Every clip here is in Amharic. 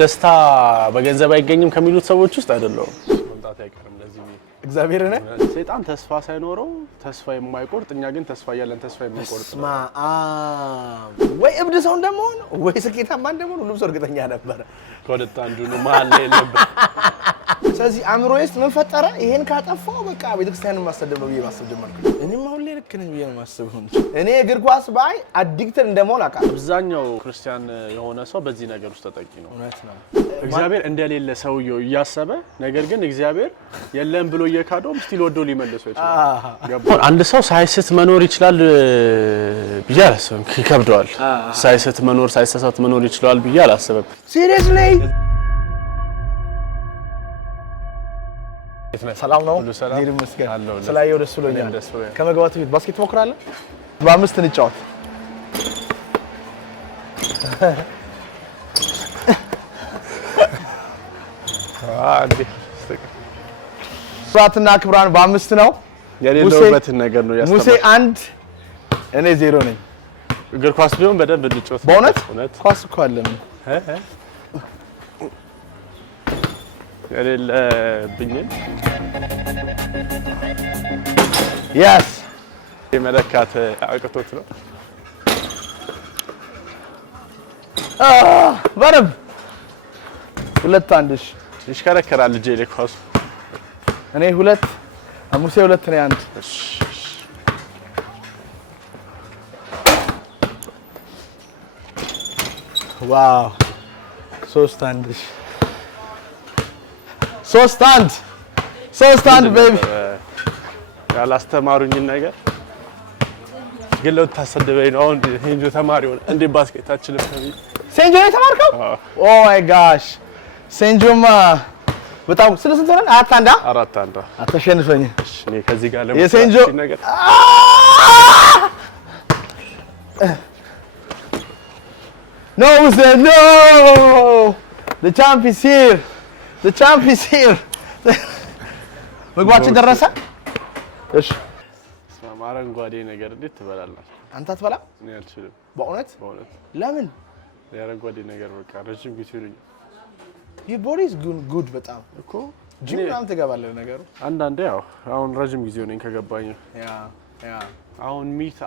ደስታ በገንዘብ አይገኝም ከሚሉት ሰዎች ውስጥ አይደለም መምጣት አይቀርም ለዚህ እግዚአብሔር ነው ሰይጣን ተስፋ ሳይኖረው ተስፋ የማይቆርጥ እኛ ግን ተስፋ ያለን ተስፋ የምንቆርጥ ወይ እብድ ሰው እንደመሆን ወይ ስኬታማ እንደመሆን ሁሉም ሰው እርግጠኛ ነበር ከወደታ አንዱ ነው ማለ የለበት ስለዚህ አእምሮዬስ ምን ፈጠረ ይሄን ካጠፋው በቃ ቤተክርስቲያንን ማሰደብ ነው በየማሰብ ጀመርኩ እኔም አሁን ላይ ልክ ነኝ በየማሰብ ማስበው እኔ እግር ኳስ ባይ አዲክትድ እንደመሆን አውቃለሁ አብዛኛው ክርስቲያን የሆነ ሰው በዚህ ነገር ውስጥ ተጠቂ ነው እውነት ነው እግዚአብሔር እንደሌለ ሰውየው ያሰበ ነገር ግን እግዚአብሔር የለም ብሎ እየካደው ስቲል ወዶ ሊመልሰው ይችላል አንድ ሰው ሳይስት መኖር ይችላል ቢያርስ ይከብደዋል ሳይስት መኖር ሳይሰሳት መኖር ይችላል ብዬ አላስብም ሲሪየስሊ ሰላም ነው ዲር መስገን ስላየው ደስ ብሎኛል ከመግባቱ ፊት ባስኬት ሞክራለህ በአምስት እንጫወት ፍራትና ክብራን በአምስት ነው የሌለውበት ነገር ነው ያስተማረው ሙሴ አንድ እኔ ዜሮ ነኝ እግር ኳስ ቢሆን በደንብ እንጫወት በእውነት ኳስ እኮ አለን የሌለብኝን yes የመለካት አቅቶት ነው በረብ ሁለት አንድሽ ይሽከረከራል ልጄ ለኳስ እኔ ሁለት ሙሴ ሁለት ነው አንድ ዋው ሶስት አንድሽ ሶስት አንድ ቤቢ ያላስተማሩኝ ነገር ግለው ታሰደበኝ ነው አሁን ሄንጆ ተማሪው እንዴ ባስኬት አችልም ከቢ ሴንጆ የተማርከው ኦ ማይ ጋሽ ሴንጆማ በጣም ስንት ሆነ አራት አንዳ አተሸንፈኝ እኔ ከዚህ ጋር ለምን የሴንጆ ነገር No no the champ is here ምግባችን ደረሰ እሺ አረንጓዴ ነገር እንዴት ትበላለህ አንተ አትበላ እኔ አልችልም በእውነት ለምን አረንጓዴ ነገር በቃ ረጅም ጊዜ ይሉኝ your body is good በጣም እኮ ጂም ምናምን ትገባለህ ነገሩ አንዳንዴ ያው አሁን ረጅም ጊዜ ሆነኝ ከገባኝ ያ አሁን ሚት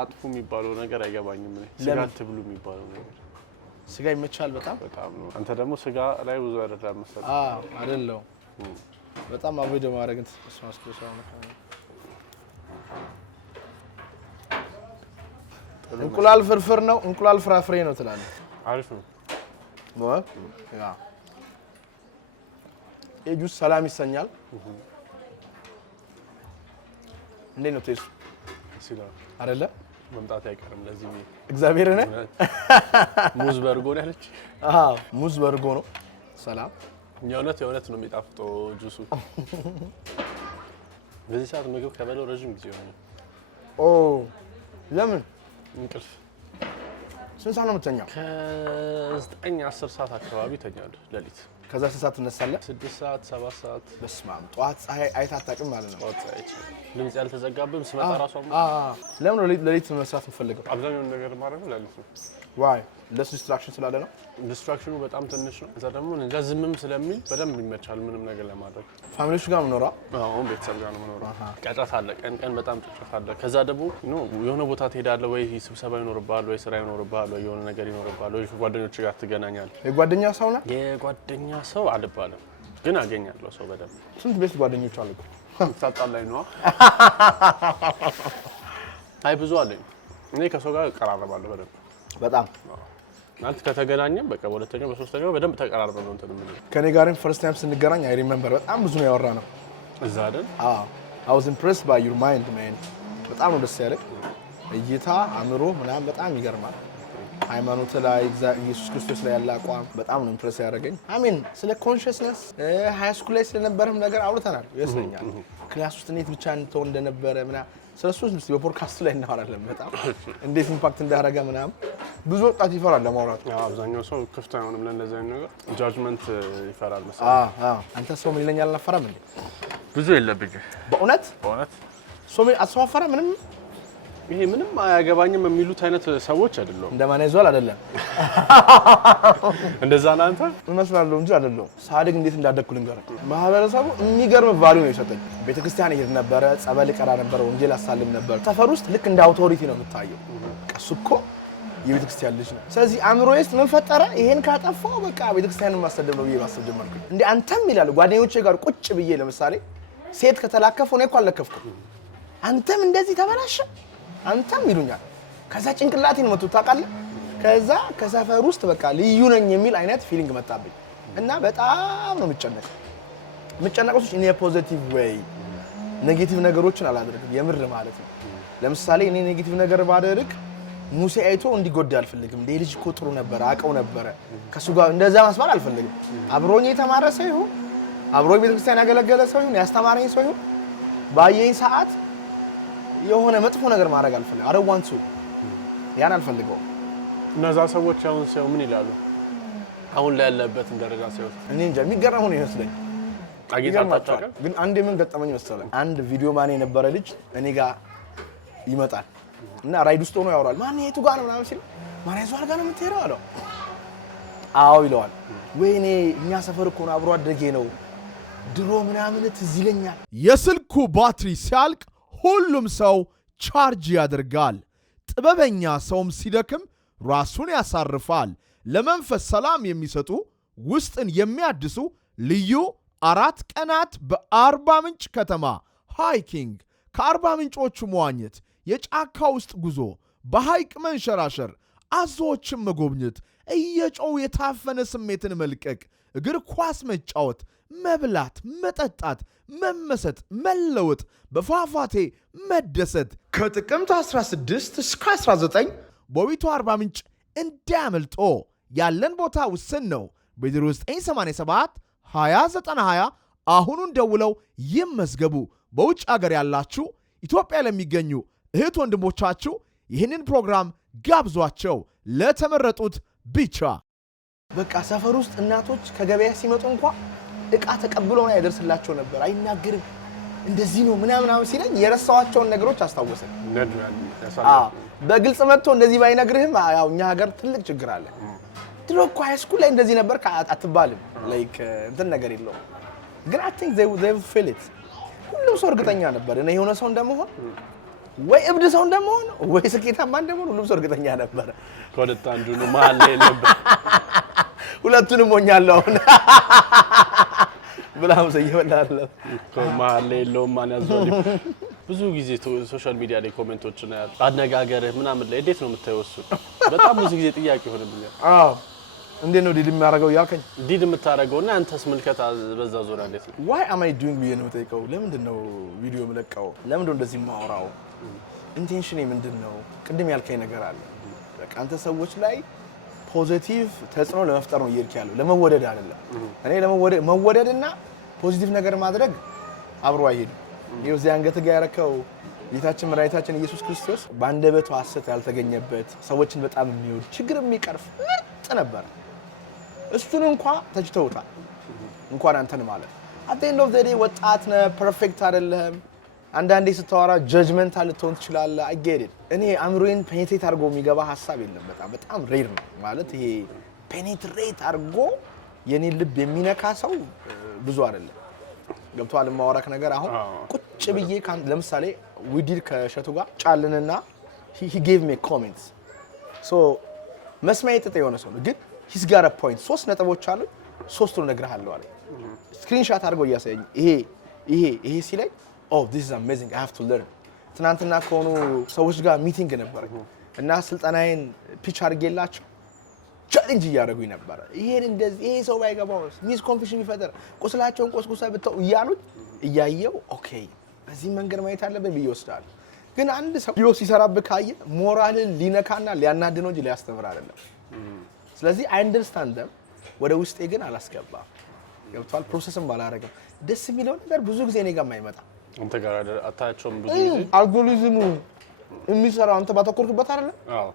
አጥፉ የሚባለው ነገር አይገባኝም እኔ ስጋ ትብሉ የሚባለው ነገር ስጋ ይመቻል በጣም ነው አንተ ደግሞ ስጋ ላይ ብዙ አይደለም መሰለኝ አይደለም በጣም አቮይድ ማድረግ ተስማስከሰው ነው እንቁላል ፍርፍር ነው እንቁላል ፍራፍሬ ነው ትላለህ አሪፍ ነው ያ የጁስ ሰላም ይሰኛል እንዴ ነው ቴስ ሲላ አይደለ መምጣት አይቀርም ለዚህ እግዚአብሔር ነው ሙዝ በርጎ ነው ያለች ሙዝ በርጎ ነው ሰላም የእውነት ነው የሚጣፍጠው ጁሱ በዚህ ሰዓት ምግብ ከበለው ረጅም ጊዜ ሆነ ለምን እንቅልፍ ስንት ሰዓት ነው የምትተኛው ከ9 10 ሰዓት አካባቢ ተኛለሁ ሌሊት ከዛ ስንት ሰዓት ትነሳለህ 6 ሰዓት 7 ሰዓት በስማም ጧት ፀሐይ አይታ አታውቅም ማለት ነው ጧት ፀሐይ ድምጽ ያልተዘጋብም ስመጣ ራሷም ለምን ነው ሌሊት መስራት የምፈልገው አብዛኛውን ነገር ማድረግ ሌሊት ነው ዋይ ለስ ዲስትራክሽን ስላለ ነው ዲስትራክሽኑ በጣም ትንሽ ነው እዛ ደግሞ እንጃ ዝምም ስለሚል በደንብ ይመቻል ምንም ነገር ለማድረግ ፋሚሊዎች ጋር ምኖራ አሁን ቤተሰብ ጋር ነው ምኖራ ጫጫታ አለ ቀን በጣም ጫጫታ አለ ከዛ ደግሞ የሆነ ቦታ ትሄዳለህ ወይ ስብሰባ ይኖርብሃል ወይ ስራ ይኖርብሃል ወይ የሆነ ነገር ይኖርብሃል ወይ ጓደኞች ጋር ትገናኛለህ የጓደኛ ሰው ነህ የጓደኛ ሰው አልባልም ግን አገኛለሁ ሰው በደንብ ስንት ቤስት ጓደኞች አሉ ታጣላኝ ነው አይ ብዙ አለኝ እኔ ከሰው ጋር እቀራረባለሁ በደንብ በጣም ማለት ከተገናኘን በቃ በሁለተኛው በሶስተኛው በደንብ ተቀራርበን ነው እንትን ምን ከኔ ጋርም ፈርስት ታይም ስንገናኝ አይ ሪሜምበር በጣም ብዙ ነው ያወራነው እዛ አይደል I was impressed by your mind man በጣም ነው ደስ ያለኝ እይታ አምሮ ምናምን በጣም ይገርማል ሃይማኖት ላይ ኢየሱስ ክርስቶስ ላይ ያለ አቋም በጣም ነው ኢምፕረስ ያደረገኝ አሜን ስለ ኮንሺየስነስ ሃይ ስኩል ላይ ስለነበረም ነገር አውርተናል ይመስለኛል ክላስ ውስጥ እንዴት ብቻ እንተው እንደነበረ ምናምን ስለሱስ ምስቲ በፖድካስት ላይ እናወራለን በጣም እንዴት ኢምፓክት እንዳደረገ ምናምን ብዙ ወጣት ይፈራል ለማውራት አብዛኛው ሰው ክፍት አይሆንም ለእንደዚህ አይነት ነገር ጃጅመንት ይፈራል መሰለኝ አንተ ሰው ምን ይለኛል አልፈራም እንዴ ብዙ የለብኝ በእውነት ሰው ምን አስዋፈራ ምንም ይሄ ምንም አያገባኝም የሚሉት አይነት ሰዎች አይደለም። እንደማን ያዟል አይደለም እንደዛ ነው አንተ መስላለሁ እንጂ አይደለም። ሳድግ እንዴት እንዳደግኩ ልንገርህ። ማህበረሰቡ የሚገርም ቫልዩ ነው የሰጠኝ። ቤተክርስቲያን ይሄድ ነበር፣ ጸበል ቀራ ነበር፣ ወንጌል አሳልም ነበር። ሰፈር ውስጥ ልክ እንደ አውቶሪቲ ነው የምታየው። እሱ እኮ የቤተክርስቲያን ልጅ ነው። ስለዚህ አእምሮዬ ውስጥ ምን ፈጠረ? ይሄን ካጠፋው በቃ ቤተክርስቲያንን ማሰደብ ነው ብዬ ማሰብ ጀመርኩ። እንዴ አንተም ይላሉ ጓደኞቼ ጋር ቁጭ ብዬ ለምሳሌ ሴት ከተላከፈ ነው እኮ አልለከፍኩም። አንተም እንደዚህ ተበላሸ አንተም ይሉኛል። ከዛ ጭንቅላቴን መጥቶ ታውቃለህ። ከዛ ከሰፈር ውስጥ በቃ ልዩ ነኝ የሚል አይነት ፊሊንግ መጣብኝ እና በጣም ነው የምጨነቀው ኢን ኤ ፖዚቲቭ ዌይ። ኔጌቲቭ ነገሮችን አላደርግም የምር ማለት ነው። ለምሳሌ እኔ ኔጌቲቭ ነገር ባደርግ ሙሴ አይቶ እንዲጎዳ አልፈልግም። እንደ ልጅ እኮ ጥሩ ነበር አቀው ነበር ከሱ ጋር እንደዛ ማስባል አልፈልግም። አብሮኝ የተማረ ሰው ይሁን አብሮኝ ቤተክርስቲያን ያገለገለ ሰው ይሁን ያስተማረኝ ሰው ይሁን ባየኝ ሰዓት የሆነ መጥፎ ነገር ማድረግ አልፈልግም። I don't want to ያን አልፈልገው። እነዛ ሰዎች አሁን ሰው ምን ይላሉ? አሁን ላይ ያለበትን ደረጃ ሰው እኔ እንጃ የሚገርም ነው ይመስለኝ። አግኝታጣጣ ግን አንድ ምን ገጠመኝ መሰለኝ። አንድ ቪዲዮ ማን የነበረ ልጅ እኔ ጋር ይመጣል እና ራይድ ውስጥ ሆኖ ያወራል። ማን የቱ ጋር ነው ምናምን ሲል ማን ያዟል ጋር ነው የምትሄደው አለው። አዎ ይለዋል። ወይኔ እኛ ሰፈር እኮ ነው አብሮ አደጌ ነው ድሮ ምናምን ትዝ ይለኛል። የስልኩ ባትሪ ሲያልቅ ሁሉም ሰው ቻርጅ ያደርጋል። ጥበበኛ ሰውም ሲደክም ራሱን ያሳርፋል። ለመንፈስ ሰላም የሚሰጡ ውስጥን የሚያድሱ ልዩ 4 ቀናት በአርባ ምንጭ ከተማ ሃይኪንግ፣ ከአርባ ምንጮቹ መዋኘት፣ የጫካ ውስጥ ጉዞ፣ በሐይቅ መንሸራሸር፣ አዞዎችን መጎብኘት፣ እየጮው የታፈነ ስሜትን መልቀቅ፣ እግር ኳስ መጫወት፣ መብላት፣ መጠጣት፣ መመሰጥ፣ መለወጥ፣ በፏፏቴ መደሰት ከጥቅምት 16 እስከ 19 በዊቱ አርባ ምንጭ እንዳያመልጦ። ያለን ቦታ ውስን ነው። በ0987 2090 አሁኑን ደውለው ይመዝገቡ። በውጭ ሀገር ያላችሁ ኢትዮጵያ ለሚገኙ እህት ወንድሞቻችሁ ይህንን ፕሮግራም ጋብዟቸው። ለተመረጡት ብቻ። በቃ ሰፈር ውስጥ እናቶች ከገበያ ሲመጡ እንኳን እቃ ተቀብሎ ነው ያደርስላቸው ነበር። አይናገርም እንደዚህ ነው ምናምን ሲለኝ የረሳዋቸውን ነገሮች አስታወሰኝ። በግልጽ መጥቶ እንደዚህ ባይነግርህም ያው እኛ ሀገር ትልቅ ችግር አለ። ድሮ እኮ ሃይስኩል ላይ እንደዚህ ነበር አትባልም። ላይክ እንትን ነገር የለውም። ግን I think they will feel it። ሁሉም ሰው እርግጠኛ ነበር እኔ የሆነ ሰው እንደመሆን ወይ እብድ ሰው እንደመሆን ወይ ስኬታማ እንደመሆን ሁሉም ሰው እርግጠኛ ነበር። ከሁለት አንዱ ነው መሀል ላይ ነበር። ሁለቱንም ሆኛለሁ ብላም ሰየበላለ ከመሀል ላይ የለውም ማን ያዟል። ብዙ ጊዜ ሶሻል ሚዲያ ላይ ኮሜንቶችን አነጋገርህ ምናምን ላይ እንዴት ነው የምታየው? እሱ በጣም ብዙ ጊዜ ጥያቄ ሆነብኛል። እንዴት ነው ዲል የሚያደርገው ያልከኝ? ዲል የምታደርገውና አንተስ ምልከታ በዛ ዙሪያ እንዴት ነው? why am I doing ብዬ ነው የምጠይቀው። ለምንድን ነው ቪዲዮ የምለቀው? ለምንድን ነው እንደዚህ የማወራው? ኢንቴንሽኔ ምንድን ነው? ቅድም ያልከኝ ነገር አለ። በቃ አንተ ሰዎች ላይ ፖዚቲቭ ተጽዕኖ ለመፍጠር ነው እየሄድክ ያለው፣ ለመወደድ አይደለም። እኔ መወደድና ፖዚቲቭ ነገር ማድረግ አብሮ አይሄድም። ይኸው እዚህ አንገት ጋር ያረከው ጌታችን መድኃኒታችን ኢየሱስ ክርስቶስ በአንደበቱ ሐሰት ያልተገኘበት ሰዎችን በጣም የሚወድ ችግር የሚቀርፍ ምርጥ ነበር። እሱን እንኳን ተችተውታል። እንኳን አንተን ማለት at the end of the day ወጣት ነህ፣ ፐርፌክት አይደለህም። አንዳንዴ ስታወራ ጀጅመንታል ልትሆን ትችላለህ። I get it። እኔ አእምሮዬን ፔኔትሬት አድርጎ የሚገባ ሐሳብ የለም። በጣም ሬር ነው ማለት ይሄ ፔኔትሬት አድርጎ የኔ ልብ የሚነካ ሰው ብዙ አይደለም። ገብቷል የማወራክ ነገር። አሁን ቁጭ ብዬ ለምሳሌ ዊዲድ ከሸቱ ጋር ጫልንና he gave me comments so መስማት ጥጥ የሆነ ሰው ነው ግን he's got a point። 3 ነጥቦች አሉ፣ 3ቱን እነግርሃለሁ አለ። ስክሪንሾት አድርጎ እያሳየኝ ይሄ ሲለኝ oh this is amazing I have to learn። ትናንትና ከሆኑ ሰዎች ጋር ሚቲንግ ነበር እና ስልጠናዬን ፒች አድርጌላቸው ቻሌንጅ እያደረጉኝ ነበር። ይሄን እንደዚህ ይሄ ሰው ባይገባው ሚስ ኮንፊሽን ይፈጠር ቁስላቸውን ቆስቁሳ ብተው እያሉኝ እያየው ኦኬ በዚህ መንገድ ማየት አለብን ብዬ ወስዳለሁ። ግን አንድ ሰው ቪዲዮ ሲሰራብህ ካየ ሞራልን ሊነካና ሊያናድድ ነው እንጂ ሊያስተምር አይደለም። ስለዚህ I understand them ወደ ውስጤ ግን አላስገባም። ገብቷል። ፕሮሰስም ባላረገም ደስ የሚለው ነገር ብዙ ጊዜ እኔ ጋር የማይመጣ አንተ ጋር አታያቸውም። ብዙ ጊዜ አልጎሪዝሙ የሚሰራው አንተ ባተኮርክበት አይደለም። አዎ።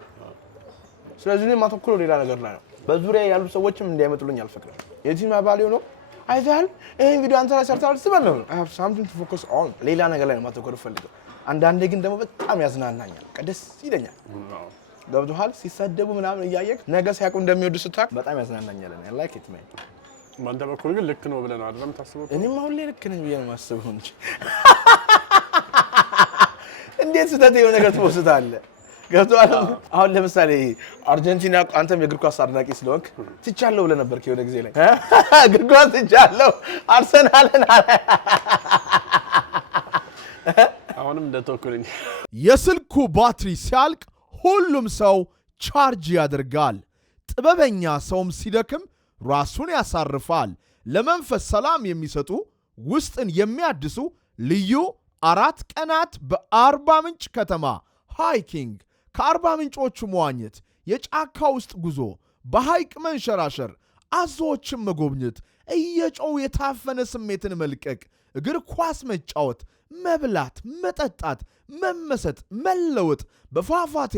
ስለዚህ እኔ ማተኮር ሌላ ነገር ላይ ነው። በዙሪያ ያሉ ሰዎችም እንዲያመጡልኝ አልፈቅድም። የቲም አባል ነው አይታል ይሄን ቪዲዮ አንተ ላይ ሰርታል ስበል ነው I have something to focus on። ሌላ ነገር ላይ ነው ማተኮር ፈልገው። አንዳንዴ ግን ደግሞ በጣም ያዝናናኛል ደስ ይለኛል ገብቶሃል ሲሳደቡ ምናምን እያየክ ነገ ሲያቁ እንደሚወዱ ስታክ በጣም ያዝናናኛል I like it man ማንተ በኩል ግን ልክ ነው ብለና አይደለም ታስበው እኔም አሁን ላይ ልክ ነኝ ብዬ ነው የማስበው እንጂ እንዴት ስህተት የሆነ ነገር ትወስዳለህ ገብቶሃል አሁን ለምሳሌ አርጀንቲና አንተም የእግር ኳስ አድናቂ ስለሆንክ ትቻለው ብለህ ነበር ከሆነ ጊዜ ላይ እግር ኳስ ትቻለው አርሰናልን አሁንም እንደተወኩልኝ የስልኩ ባትሪ ሲያልቅ ሁሉም ሰው ቻርጅ ያደርጋል ጥበበኛ ሰውም ሲደክም ራሱን ያሳርፋል ለመንፈስ ሰላም የሚሰጡ ውስጥን የሚያድሱ ልዩ 4 ቀናት በአርባ ምንጭ ከተማ ሃይኪንግ ከአርባ ምንጮቹ መዋኘት የጫካ ውስጥ ጉዞ በሃይቅ መንሸራሸር አዞዎችን መጎብኘት እየጮው የታፈነ ስሜትን መልቀቅ እግር ኳስ መጫወት መብላት መጠጣት መመሰጥ መለወጥ በፏፏቴ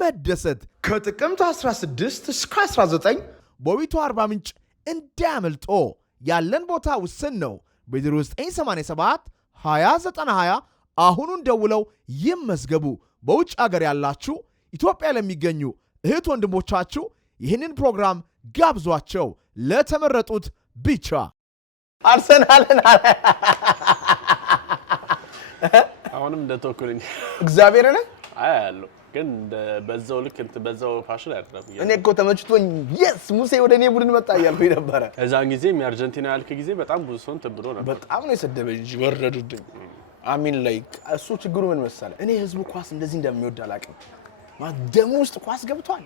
መደሰት ከጥቅምት 16 እስከ 19 በዊቱ አርባ ምንጭ እንዲያመልጦ ያለን ቦታ ውስን ነው በ0987 2090 አሁኑን ደውለው ይመዝገቡ በውጭ ሀገር ያላችሁ ኢትዮጵያ ለሚገኙ እህት ወንድሞቻችሁ ይህንን ፕሮግራም ጋብዟቸው ለተመረጡት ብቻ አርሰናልን አሁንም እንደተወኩልኝ እግዚአብሔር ነህ አያለው ግን በዛው ልክ በዛው ፋሽን አይደለም እኔ እኮ ተመችቶኝ yes ሙሴ ወደ እኔ ቡድን መጣ እያልኩ ነበር እዛን ጊዜ የአርጀንቲና ያልክ ጊዜ በጣም ብዙ ሰው ተብሎ ነበር በጣም ነው የሰደበኝ እንጂ ወረዱልኝ አሚን ላይክ እሱ ችግሩ ምን መሰለ እኔ ህዝቡ ኳስ እንደዚህ እንደሚወድ አላውቅም ማደሙ ውስጥ ኳስ ገብቷል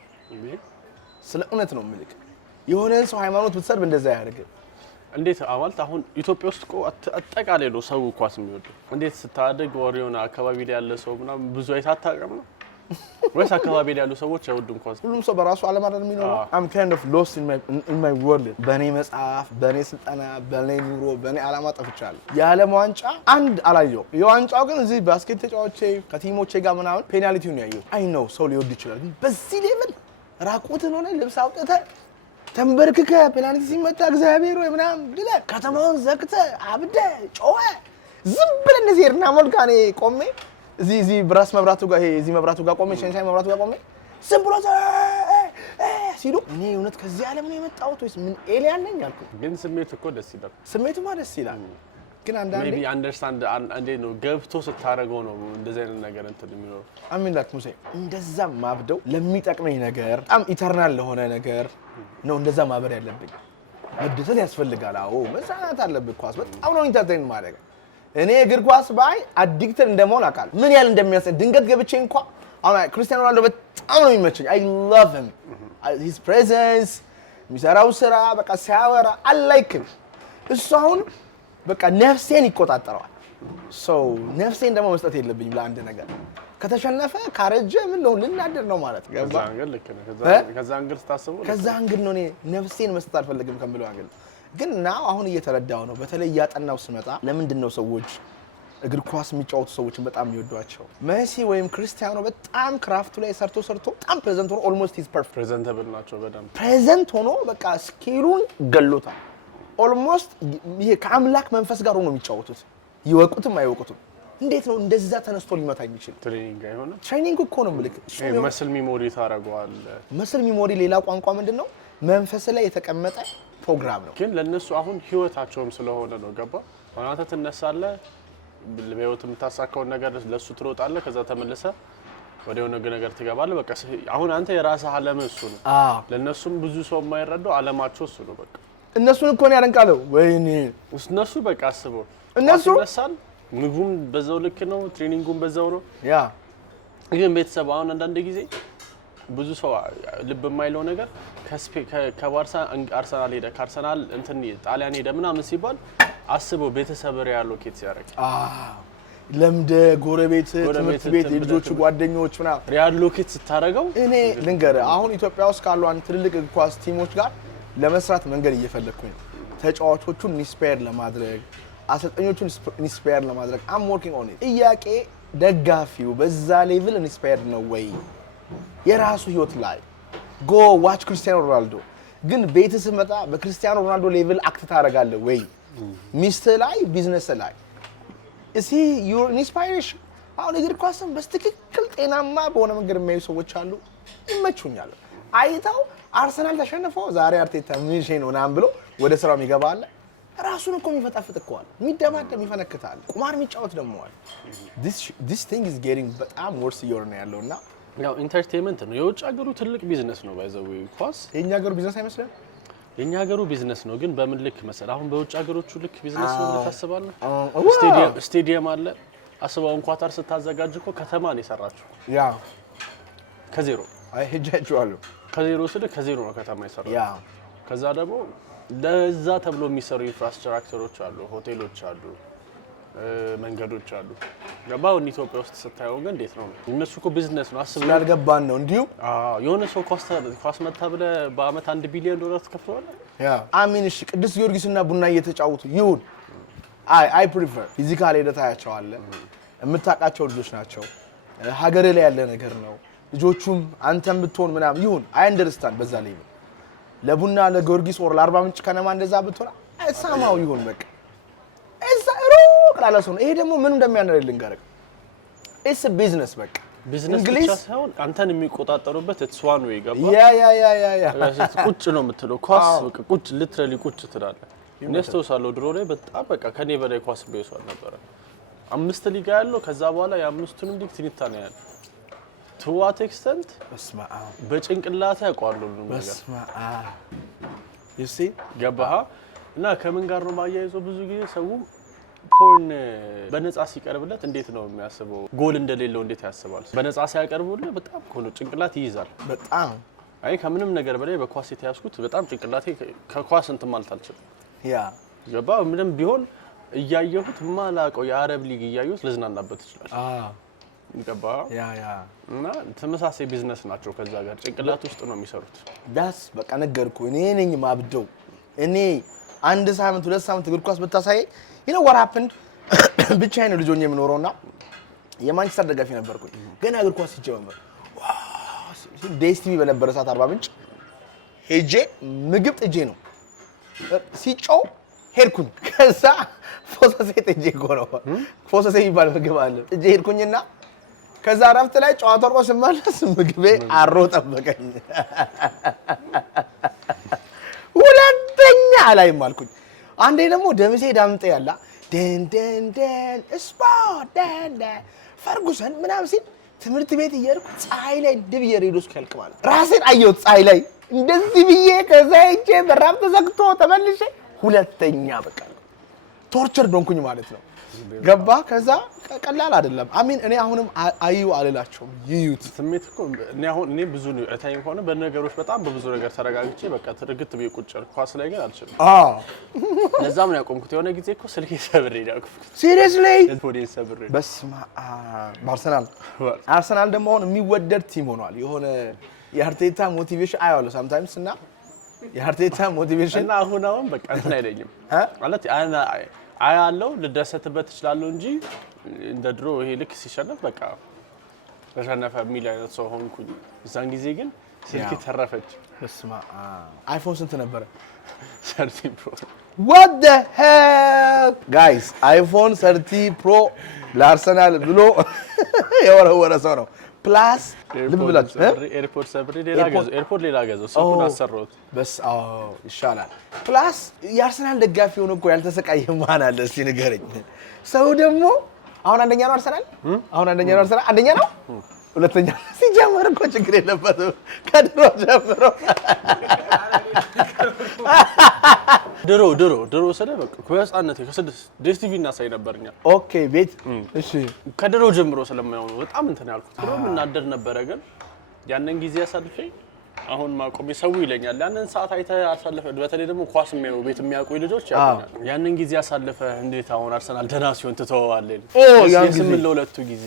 ስለ እውነት ነው ምልክ የሆነን ሰው ሃይማኖት ብትሰርብ እንደዛ ያደርግ እንዴት አዋልት አሁን ኢትዮጵያ ውስጥ አጠቃላይ ነው ሰው ኳስ የሚወድ እንዴት ስታደግ ወሪዮና አካባቢ ላይ ያለ ሰው ምናምን ብዙ አይታጣቀም ነው ወይስ አካባቢ ላይ ያሉ ሰዎች አይወዱም ኳስ ሁሉም ሰው በራሱ ዓለም አይደል የሚኖረው I'm kind of lost in my world በኔ መጽሐፍ በኔ ስልጠና በኔ ኑሮ በኔ ዓላማ ጠፍቻለሁ የዓለም ዋንጫ አንድ አላየው የዋንጫው ግን እዚህ ባስኬት ተጫዋቾቼ ከቲሞቼ ጋር ምናምን ፔናልቲውን ያየው አይ ነው ሰው ሊወድ ይችላል ግን በዚህ ሌቭል ራቁትን ሆነ ልብስ አውጥተህ ተንበርክከ ፔናልቲ ሲመታ እግዚአብሔር ወይ ምናምን ብለ ከተማውን ዘግተ አብደ ጮኸ ዝም ብለ እንደዚህ እርና ሞልካኔ ቆሜ እዚህ ብራስ መብራቱ ጋር ይሄ እዚህ መብራቱ ጋር ቆሜ ሸንሻይ መብራቱ ጋር ቆሜ ዝም ብሎ ሲሉ እኔ እውነት ከዚህ ዓለም ነው የመጣሁት ወይስ ምን ኤሊያን ነኝ አልኩ ግን ስሜት እኮ ደስ ይላል ስሜቱማ ደስ ይላል ግን አንዳንዴ ሜቢ አንደርስታንድ አንዴ ነው ገብቶ ስታረገው ነው እንደዚህ አይነት ነገር እንትን የሚኖር አሚን ላክ ሙሴ እንደዛ ማብደው ለሚጠቅመኝ ነገር በጣም ኢተርናል ለሆነ ነገር ነው እንደዛ ማበር ያለብኝ መደሰት ያስፈልጋል አዎ መሳናት አለብኝ ኳስ በጣም ነው ኢንተርቴይን ማድረግ እኔ እግር ኳስ ባይ አዲክትድ እንደመሆን አቃል ምን ያህል እንደሚያስደስት ድንገት ገብቼ እንኳን አሁን ክርስቲያኖ ሮናልዶ በጣም ነው የሚመቸኝ I love him his presence የሚሰራው ስራ በቃ ሲያወራ I like him እሱ አሁን በቃ ነፍሴን ይቆጣጠራል so ነፍሴን ደግሞ መስጠት የለብኝም ለአንድ ነገር ከተሸነፈ ካረጀ ምን ነው ልናደር ነው ማለት ገባ ከዛ አንግል ታስቡ ከዛ አንግል ነው እኔ ነፍሴን መስጠት አልፈልግም ከምለው አንግል ግን now አሁን እየተረዳው ነው በተለይ ያጠናው ስመጣ ለምንድን ነው ሰዎች እግር ኳስ የሚጫወቱ ሰዎችን በጣም የሚወዷቸው ሜሲ ወይም ክርስቲያኖ በጣም ክራፍቱ ላይ ሰርቶ በጣም ፕሬዘንት ሆኖ almost is perfect ፕሬዘንተብል ናቸው በጣም ፕሬዘንት ሆኖ በቃ ስኪሉን ገሎታል almost ይሄ ከአምላክ መንፈስ ጋር ሆኖ የሚጫወቱት ይወቁትም አይወቁትም እንዴት ነው እንደዛ ተነስቶ ሊመታ የሚችል ትሬኒንግ አይሆነ ትሬኒንግ እኮ ነው ምልክ መስል ሚሞሪ ታረጋዋል መስል ሚሞሪ ሌላ ቋንቋ ምንድነው መንፈስ ላይ የተቀመጠ ፕሮግራም ነው ግን ለነሱ አሁን ህይወታቸውም ስለሆነ ነው ገባ አንተ ትነሳለህ በህይወት የምታሳካው ነገር ለሱ ትሮጣለህ ከዛ ተመለሰ ወዲያው ነገር ትገባለህ በቃ አሁን አንተ የራስህ ዓለም እሱ ነው ለነሱም ብዙ ሰው የማይረዳው ዓለማቸው እሱ ነው በቃ እነሱን እኮ ነው ያደንቃለው ወይኔ እነሱ በቃ አስበው እነሱ ይነሳል ምግቡም በዛው ልክ ነው ትሬኒንጉም በዛው ነው ያ ግን ቤተሰብ አሁን አንዳንድ ጊዜ ብዙ ሰው ልብ የማይለው ነገር ከባርሳ አርሰናል ሄደ ከአርሰናል እንትን ጣሊያን ሄደ ምናምን ሲባል አስበው ቤተሰብ ሪያል ሎኬት ሲያደርግ ለምደ ጎረቤት ትምህርት ቤት የልጆቹ ጓደኞች ምናምን ሪያል ሎኬት ስታረጋው እኔ ልንገር አሁን ኢትዮጵያ ውስጥ ካሉ አንድ ትልልቅ ኳስ ቲሞች ጋር ለመስራት መንገድ እየፈለኩኝ ነው ተጫዋቾቹን ኢንስፓየር ለማድረግ አሰልጣኞቹን ኢንስፓየር ለማድረግ I'm working on it ጥያቄ ደጋፊው በዛ ሌቭል ኢንስፓየር ነው ወይ የራሱ ህይወት ላይ go watch ክርስቲያኖ ሮናልዶ ግን ቤትስ መጣ በክርስቲያኖ ሮናልዶ ሌቭል አክት ታረጋለህ ወይ ሚስት ላይ ቢዝነስ ላይ is he your inspiration አሁን እግር ኳስን በስትክክል ጤናማ በሆነ መንገድ የሚያዩ ሰዎች አሉ ይመቹኛል አይታው አርሰናል ተሸንፎ ዛሬ አርቴታ ምን ነው ምናምን ብሎ ወደ ስራው የሚገባ አለ ራሱን እኮ የሚፈጣፍጥ እኮ አለ የሚደማደም ይፈነክታል ቁማር የሚጫወት ደግሞ አለ this thing is getting በጣም ወርስ እየሆነ ነው ያለውና ያው ኢንተርቴይንመንት ነው የውጭ ሀገሩ ትልቅ ቢዝነስ ነው ባይዘው ኳስ የኛ ሀገሩ ቢዝነስ አይመስልም የኛ ሀገሩ ቢዝነስ ነው ግን በምን ልክ መሰል አሁን በውጭ ሀገሮቹ ልክ ቢዝነስ ነው ታስባለህ ስቴዲየም አለ አስባውን ኳታር ስታዘጋጅ እኮ ከተማ ነው የሰራችው ያ ከዜሮ አይ ሄጃችኋለሁ ከዜሮ ስለ ከዜሮ ነው ከተማ የሰራው ያ ከዛ ደግሞ ለዛ ተብሎ የሚሰሩ ኢንፍራስትራክቸሮች አሉ ሆቴሎች አሉ መንገዶች አሉ ገባው ኢትዮጵያ ውስጥ ስታየው ግን እንዴት ነው እነሱ እኮ ቢዝነስ ነው አስበው ስላልገባን ነው እንዲሁ የሆነ ሰው ኳስ መታ ብለ በአመት $1 ቢሊዮን ትከፍለዋል ያ አሚን እሺ ቅዱስ ጊዮርጊስና ቡና እየተጫወቱ ይሁን አይ ፕሪፈር ፊዚካሊ ደታያቸው አለ የምታቃቸው ልጆች ናቸው ሀገር ላይ ያለ ነገር ነው ልጆቹም አንተም ብትሆን ምናም ይሁን አይ አንደርስታንድ በዛ ላይ ለቡና ለጊዮርጊስ ወር ለአርባ ምንጭ ከነማ እንደዛ ብትሆን አይሳማው ይሁን በቃ ሩቅ ይሄ ደግሞ ምን እንደሚያነርልን ጋር ኢትስ ቢዝነስ በቃ ቢዝነስ ብቻ ሳይሆን አንተን የሚቆጣጠሩበት ኢትስ ዋን ዌይ ገባ ያ ቁጭ ነው የምትለው ኳስ በቃ ቁጭ ሊትራሊ ቁጭ ትላለህ ነስተውሳለው ድሮ ላይ በጣም በቃ ከኔ በላይ ኳስ በይሷል ነበር 5 ሊጋ ያለው ከዛ በኋላ የአምስቱንም ሊግ ትንታ ነው ያለው to what extent በስማ በጭንቅላት ያቋሉ ነው በስማ you see ገባህ እና ከምን ጋር ነው ማያይዘው ብዙ ጊዜ ሰው ፖርን በነፃ ሲቀርብለት እንዴት ነው የሚያስበው ጎል እንደሌለው እንዴት ያስባል በነፃ ሲያቀርቡልህ በጣም ኮሎ ጭንቅላት ይይዛል በጣም አይ ከምንም ነገር በላይ በኳስ የተያዝኩት በጣም ጭንቅላቴ ከኳስ እንትን ማለት አልችልም ያ ገባህ ምንም ቢሆን እያየሁት ማላቀው የአረብ ሊግ እያየሁት ለዝናናበት ይችላል ገባህ ያ እና ተመሳሳይ ቢዝነስ ናቸው ከዛ ጋር ጭንቅላት ውስጥ ነው የሚሰሩት ዳስ በቃ ነገርኩ እኔ ነኝ ማብደው እኔ አንድ ሳምንት ሁለት ሳምንት እግር ኳስ ብታሳይ you know what happened ብቻዬን ነው ልጆኝ የምኖረውና የማንቸስተር ደጋፊ ነበርኩኝ ገና እግር ኳስ ሲጀመር ዴስቲቪ በነበረ ሰዓት 40 ምንጭ ሄጄ ምግብ ጥጄ ነው ሲጮው ሄድኩኝ ከዛ ፎሰሴ ጥጄ ጎረው ፎሰሴ ይባል ምግብ አለ ጥጄ ሄድኩኝና ከዛ አረፍት ላይ ጨዋታው ቆስ ማለት ምግቤ አሮ ጠበቀኝ ሁለተኛ ላይ ማልኩኝ አንዴ ደግሞ ደምሴ ዳምጤ ያላ ደን ደን ደን ስፖርት ደን ፈርጉሰን ምናምን ሲል ትምህርት ቤት እየሄድኩ ፀሐይ ላይ ድብ የሬዲዮስ ከልክ ማለት ራሴን አየሁት ፀሐይ ላይ እንደዚህ ብዬ ከዛ እጄ በራብ ተዘግቶ ተመልሼ ሁለተኛ በቃ ቶርቸር ዶንኩኝ ማለት ነው ገባ ከዛ ቀላል አይደለም አሚን እኔ አሁንም አዩ አልላቸውም ይዩት ስሜት እኮ እኔ ብዙ ነው እታይም ሆነ በነገሮች በጣም በብዙ ነገር ተረጋግጬ በቃ ትርግት ብዬ ቁጭ ኳስ ላይ ግን አልችልም ለዛም ነው ያቆምኩት የሆነ ጊዜ እኮ ስልኬ ሰብሬ ያቆምኩት ሲሪየስሊ ፖዲን ሰብሬ በስማ አርሰናል ደግሞ አሁን የሚወደድ ቲም ሆኗል የሆነ የአርቴታ ሞቲቬሽን አያለው sometimes እና የአርቴታ ሞቲቬሽን እና አሁን በቃ እንትን አይደኝም ማለት አያለው ልደሰትበት እችላለሁ እንጂ እንደ ድሮ ይሄ ልክ ሲሸነፍ በቃ ተሸነፈ የሚል አይነት ሰው ሆንኩኝ እዛን ጊዜ ግን ስልክ ተረፈች በስማ አይፎን ስንት ነበር 30 ፕሮ what the hell guys አይፎን 30 ፕሮ ለአርሰናል ብሎ የወረወረ ሰው ነው ፕላስ ልብ ብላችሁ ኤርፖርት ሰብሬ ሌላ ገዘው እሱን አሰራሁት በስ ይሻላል ፕላስ የአርሰናል ደጋፊ ሆኖ እኮ ያልተሰቃየ ማን አለ እስቲ ንገረኝ ሰው ደግሞ አሁን አንደኛ ነው አርሰናል አንደኛ ነው ሁለተኛ ሲጀመር እኮ ችግር የለበትም ከድሮ ጀምሮ ድሮ ስለበ ከህፃንነቴ ከ6 ዲስቲቪ እናሳይ ነበርኛ ኦኬ ቤት እሺ ከድሮ ጀምሮ ስለማይሆኑ በጣም እንትን ያልኩት ድሮ ምናደር ነበረ ግን ያንን ጊዜ ያሳልፈ አሁን ማቆም ሰው ይለኛል ያንን ሰዓት አይተ አሳልፈ በተለይ ደግሞ ኳስ የሚያዩ ቤት የሚያውቁ ልጆች ያቆኛል ያንን ጊዜ ያሳልፈ እንዴት አሁን አርሰናል ደና ሲሆን ተተዋዋለን የስምን ለሁለቱ ጊዜ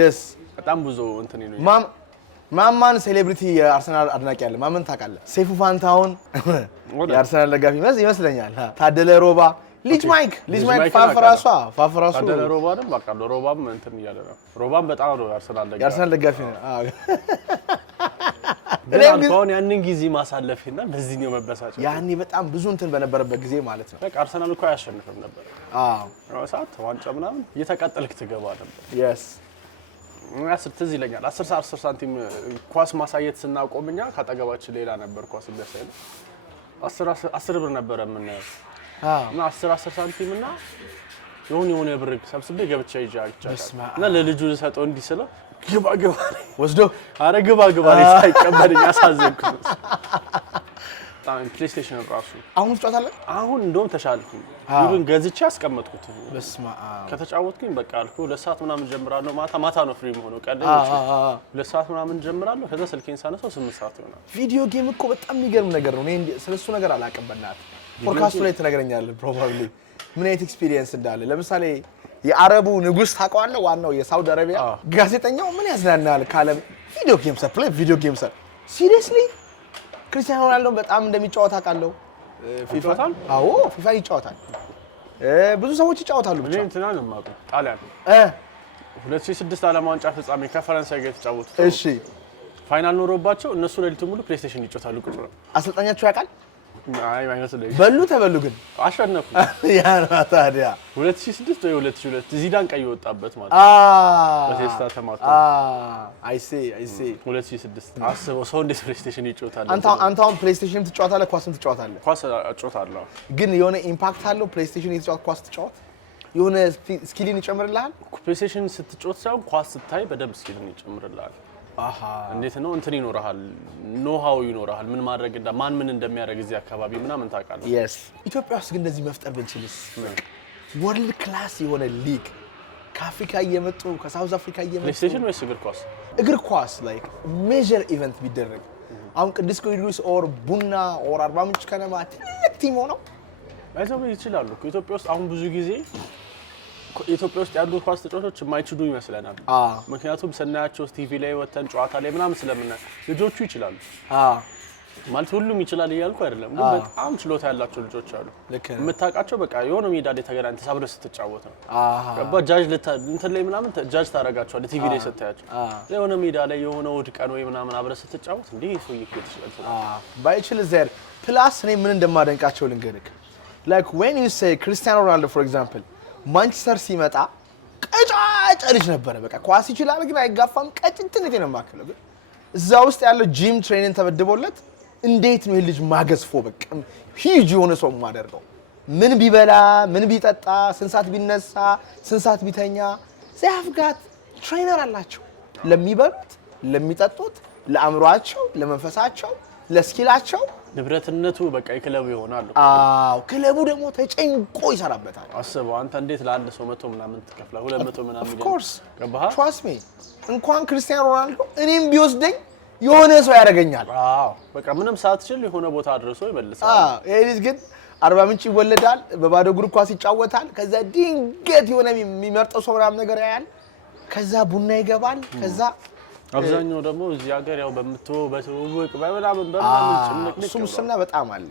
yes በጣም ብዙ እንትን ነው ማማን ሴሌብሪቲ የአርሰናል አድናቂ ያለ ማመን ታውቃለህ ሰይፉ ፋንታውን የአርሰናል ደጋፊ ይመስለኛል ታደለ ሮባ ልጅ ማይክ ፋፍራሷ ታደለ ሮባ ደግሞ በቃ ሮባም እንትን ይያለ ነው ሮባም በጣም ነው የአርሰናል ደጋፊ ነው አሁን ያንን ጊዜ ማሳለፍና በዚህ ነው መበሳጨት ያኔ በጣም ብዙ እንትን በነበረበት ጊዜ ማለት ነው በቃ አርሰናል እኮ ያሸንፈም ነበር ሰዓት ዋንጫ ምናምን እየተቃጠልክ ትገባ ነበር yes 10 ትዝ ይለኛል 10 ሳንቲም ኳስ ማሳየት ስናቆምኛ ካጠገባችን ሌላ ነበር ኳስ የሚያሳየው 10 ብር ነበር የምናየው እና 10 ሳንቲም እና የሆነ ብር ሰብስቤ ገብቼ ይጃቻ እና ለልጁ ሰጠው እንዲስለው ግባ ወስዶ አረ ግባ ላይ ሳይቀበልኝ አሳዘንኩት። ፕሌይስቴሽን ራሱ አሁን ትጫወታለህ? አሁን እንደውም ተሻልኩኝ። ይሁን ገዝቼ አስቀመጥኩት። በስማ ከተጫወትኩኝ በቃ አልኩ 2 ሰዓት ምናምን ጀምራለሁ። ማታ ነው ፍሪ መሆኑ ቀደም 2 ሰዓት ምናምን ጀምራለሁ። ከዛ ስልኬን ሳነሳው 8 ሰዓት ይሆናል። ቪዲዮ ጌም እኮ በጣም የሚገርም ነገር ነው። እኔ ስለሱ ነገር አላውቅም። በእናትህ ፖድካስቱ ላይ ትነግረኛለህ ፕሮባብሊ ምን አይነት ኤክስፒሪየንስ እንዳለ። ለምሳሌ የአረቡ ንጉስ ታውቀዋለህ? ዋናው የሳውዲ አረቢያ ጋዜጠኛው ምን ያዝናናል ካለ ቪዲዮ ጌም ፕሌይ ቪዲዮ ጌም ሲሪየስሊ ክርስቲያኖ ሮናልዶ በጣም እንደሚጫወት አውቃለሁ። ፊፋ አዎ ፊፋ ይጫወታል። ብዙ ሰዎች ይጫወታሉ። ብቻ እንትና ነው የማውቀው ጣሊያን 2006 ዓለም ዋንጫ ፍጻሜ ከፈረንሳይ ጋር የተጫወቱት። እሺ ፋይናል ኖሮባቸው እነሱ ለሊቱ ሙሉ ፕሌይስቴሽን ይጫወታሉ ቁጭ ብለው። አሰልጣኛቸው ያውቃል? አይ አይመስለኝ። ተበሉ ግን አሸነፉ። ያ ነው ታዲያ 2006 ወይ 2002 ዚዳን ቀይ ወጣበት ማለት በቴስታ ተማቶ አይ ሲ 2006 አስበው ሰው እንዴት ፕሌይስቴሽን ይጫወታል? አንተ አሁን ፕሌይስቴሽን ትጫወታለህ? ኳስም ትጫወታለህ? ኳስ እጫወታለሁ። ግን የሆነ ኢምፓክት አለው ፕሌይስቴሽን የተጫወት ኳስ ትጫወት የሆነ ስኪልን ይጨምርልሃል? ፕሌይስቴሽን ስትጫወት ሳይሆን ኳስ ስታይ በደንብ ስኪልን ይጨምርልሃል። እንዴት ነው እንትን ይኖርሃል፣ ኖሃው ይኖርሃል፣ ምን ማድረግ ማን ምን እንደሚያደርግ እዚህ አካባቢ ምናምን ታውቃለህ። yes ኢትዮጵያ ውስጥ ግን እንደዚህ መፍጠር ብንችልስ ወርልድ ክላስ የሆነ ሊግ ከአፍሪካ እየመጡ ከሳውዝ አፍሪካ እየመጡ ፕሌይስቴሽን ወይስ እግር ኳስ ላይክ ሜጀር ኢቨንት ቢደረግ አሁን ቅዱስ ጊዮርጊስ ኦር ቡና ኦር አርባ ምንጭ ከነማ ትልቅ ቲም ሆነው አይዘው ይችላሉ። ኢትዮጵያ ውስጥ አሁን ብዙ ጊዜ ኢትዮጵያ ውስጥ ያሉ ኳስ ተጫዋቾች የማይችሉ ይመስለናል። ምክንያቱም ስናያቸው ቲቪ ላይ ወተን ጨዋታ ላይ ምናምን ስለምናይ ልጆቹ ይችላሉ ማለት ሁሉም ይችላል እያልኩ አይደለም፣ ግን በጣም ችሎታ ያላቸው ልጆች አሉ። የምታውቃቸው በቃ የሆነ ሜዳ ላይ ተገናኝተህ ተሳብረህ ስትጫወት ነው ገባ ጃጅ እንትን ላይ ምናምን ጃጅ ታደርጋቸዋለህ ቲቪ ላይ ስታያቸው። የሆነ ሜዳ ላይ የሆነ እሑድ ቀን ወይ ምናምን አብረህ ስትጫወት እንዴ ሰውዬ ይችላል ባይችል ዘር ፕላስ እኔ ምን እንደማደንቃቸው ልንገርህ like when you say Cristiano Ronaldo for example ማንቸስተር ሲመጣ ቀጫጫ ልጅ ነበረ። በቃ ኳስ ይችላል ግን አይጋፋም። ቀጭንትነት ነው ማከለ ግን እዛ ውስጥ ያለው ጂም ትሬኒንግ ተበድቦለት እንዴት ነው ልጅ ማገዝፎ በቃ ሂጅ የሆነ ሰው ማደርገው ምን ቢበላ ምን ቢጠጣ ስንት ሰዓት ቢነሳ ስንት ሰዓት ቢተኛ ዘያፍጋት ትሬነር አላቸው ለሚበሉት ለሚጠጡት ለአእምሮአቸው ለመንፈሳቸው ለስኪላቸው ንብረትነቱ በቃ የክለቡ ይሆናል። ክለቡ ደግሞ ተጨንቆ ይሰራበታል። አስበው አንተ እንዴት ለአንድ ሰው 100 ምናምን ትከፍላ 200 ምናምን of course trust me እንኳን ክርስቲያኖ ሮናልዶ እኔም ቢወስደኝ የሆነ ሰው ያደርገኛል። በቃ ምንም ሳትችል የሆነ ቦታ አድርሶ ይመልሳል። ይሄ ልጅ ግን አርባ ምንጭ ይወለዳል፣ በባዶ እግሩ ኳስ ይጫወታል። ከዛ ድንገት የሆነ የሚመርጠው ሰው ምናምን ነገር ያያል። ከዛ ቡና ይገባል። ከዛ አብዛኛው ደግሞ እዚህ ሀገር ያው በትውውቅ በምናምን ጭምቅ እሱ ሙስና በጣም አለ።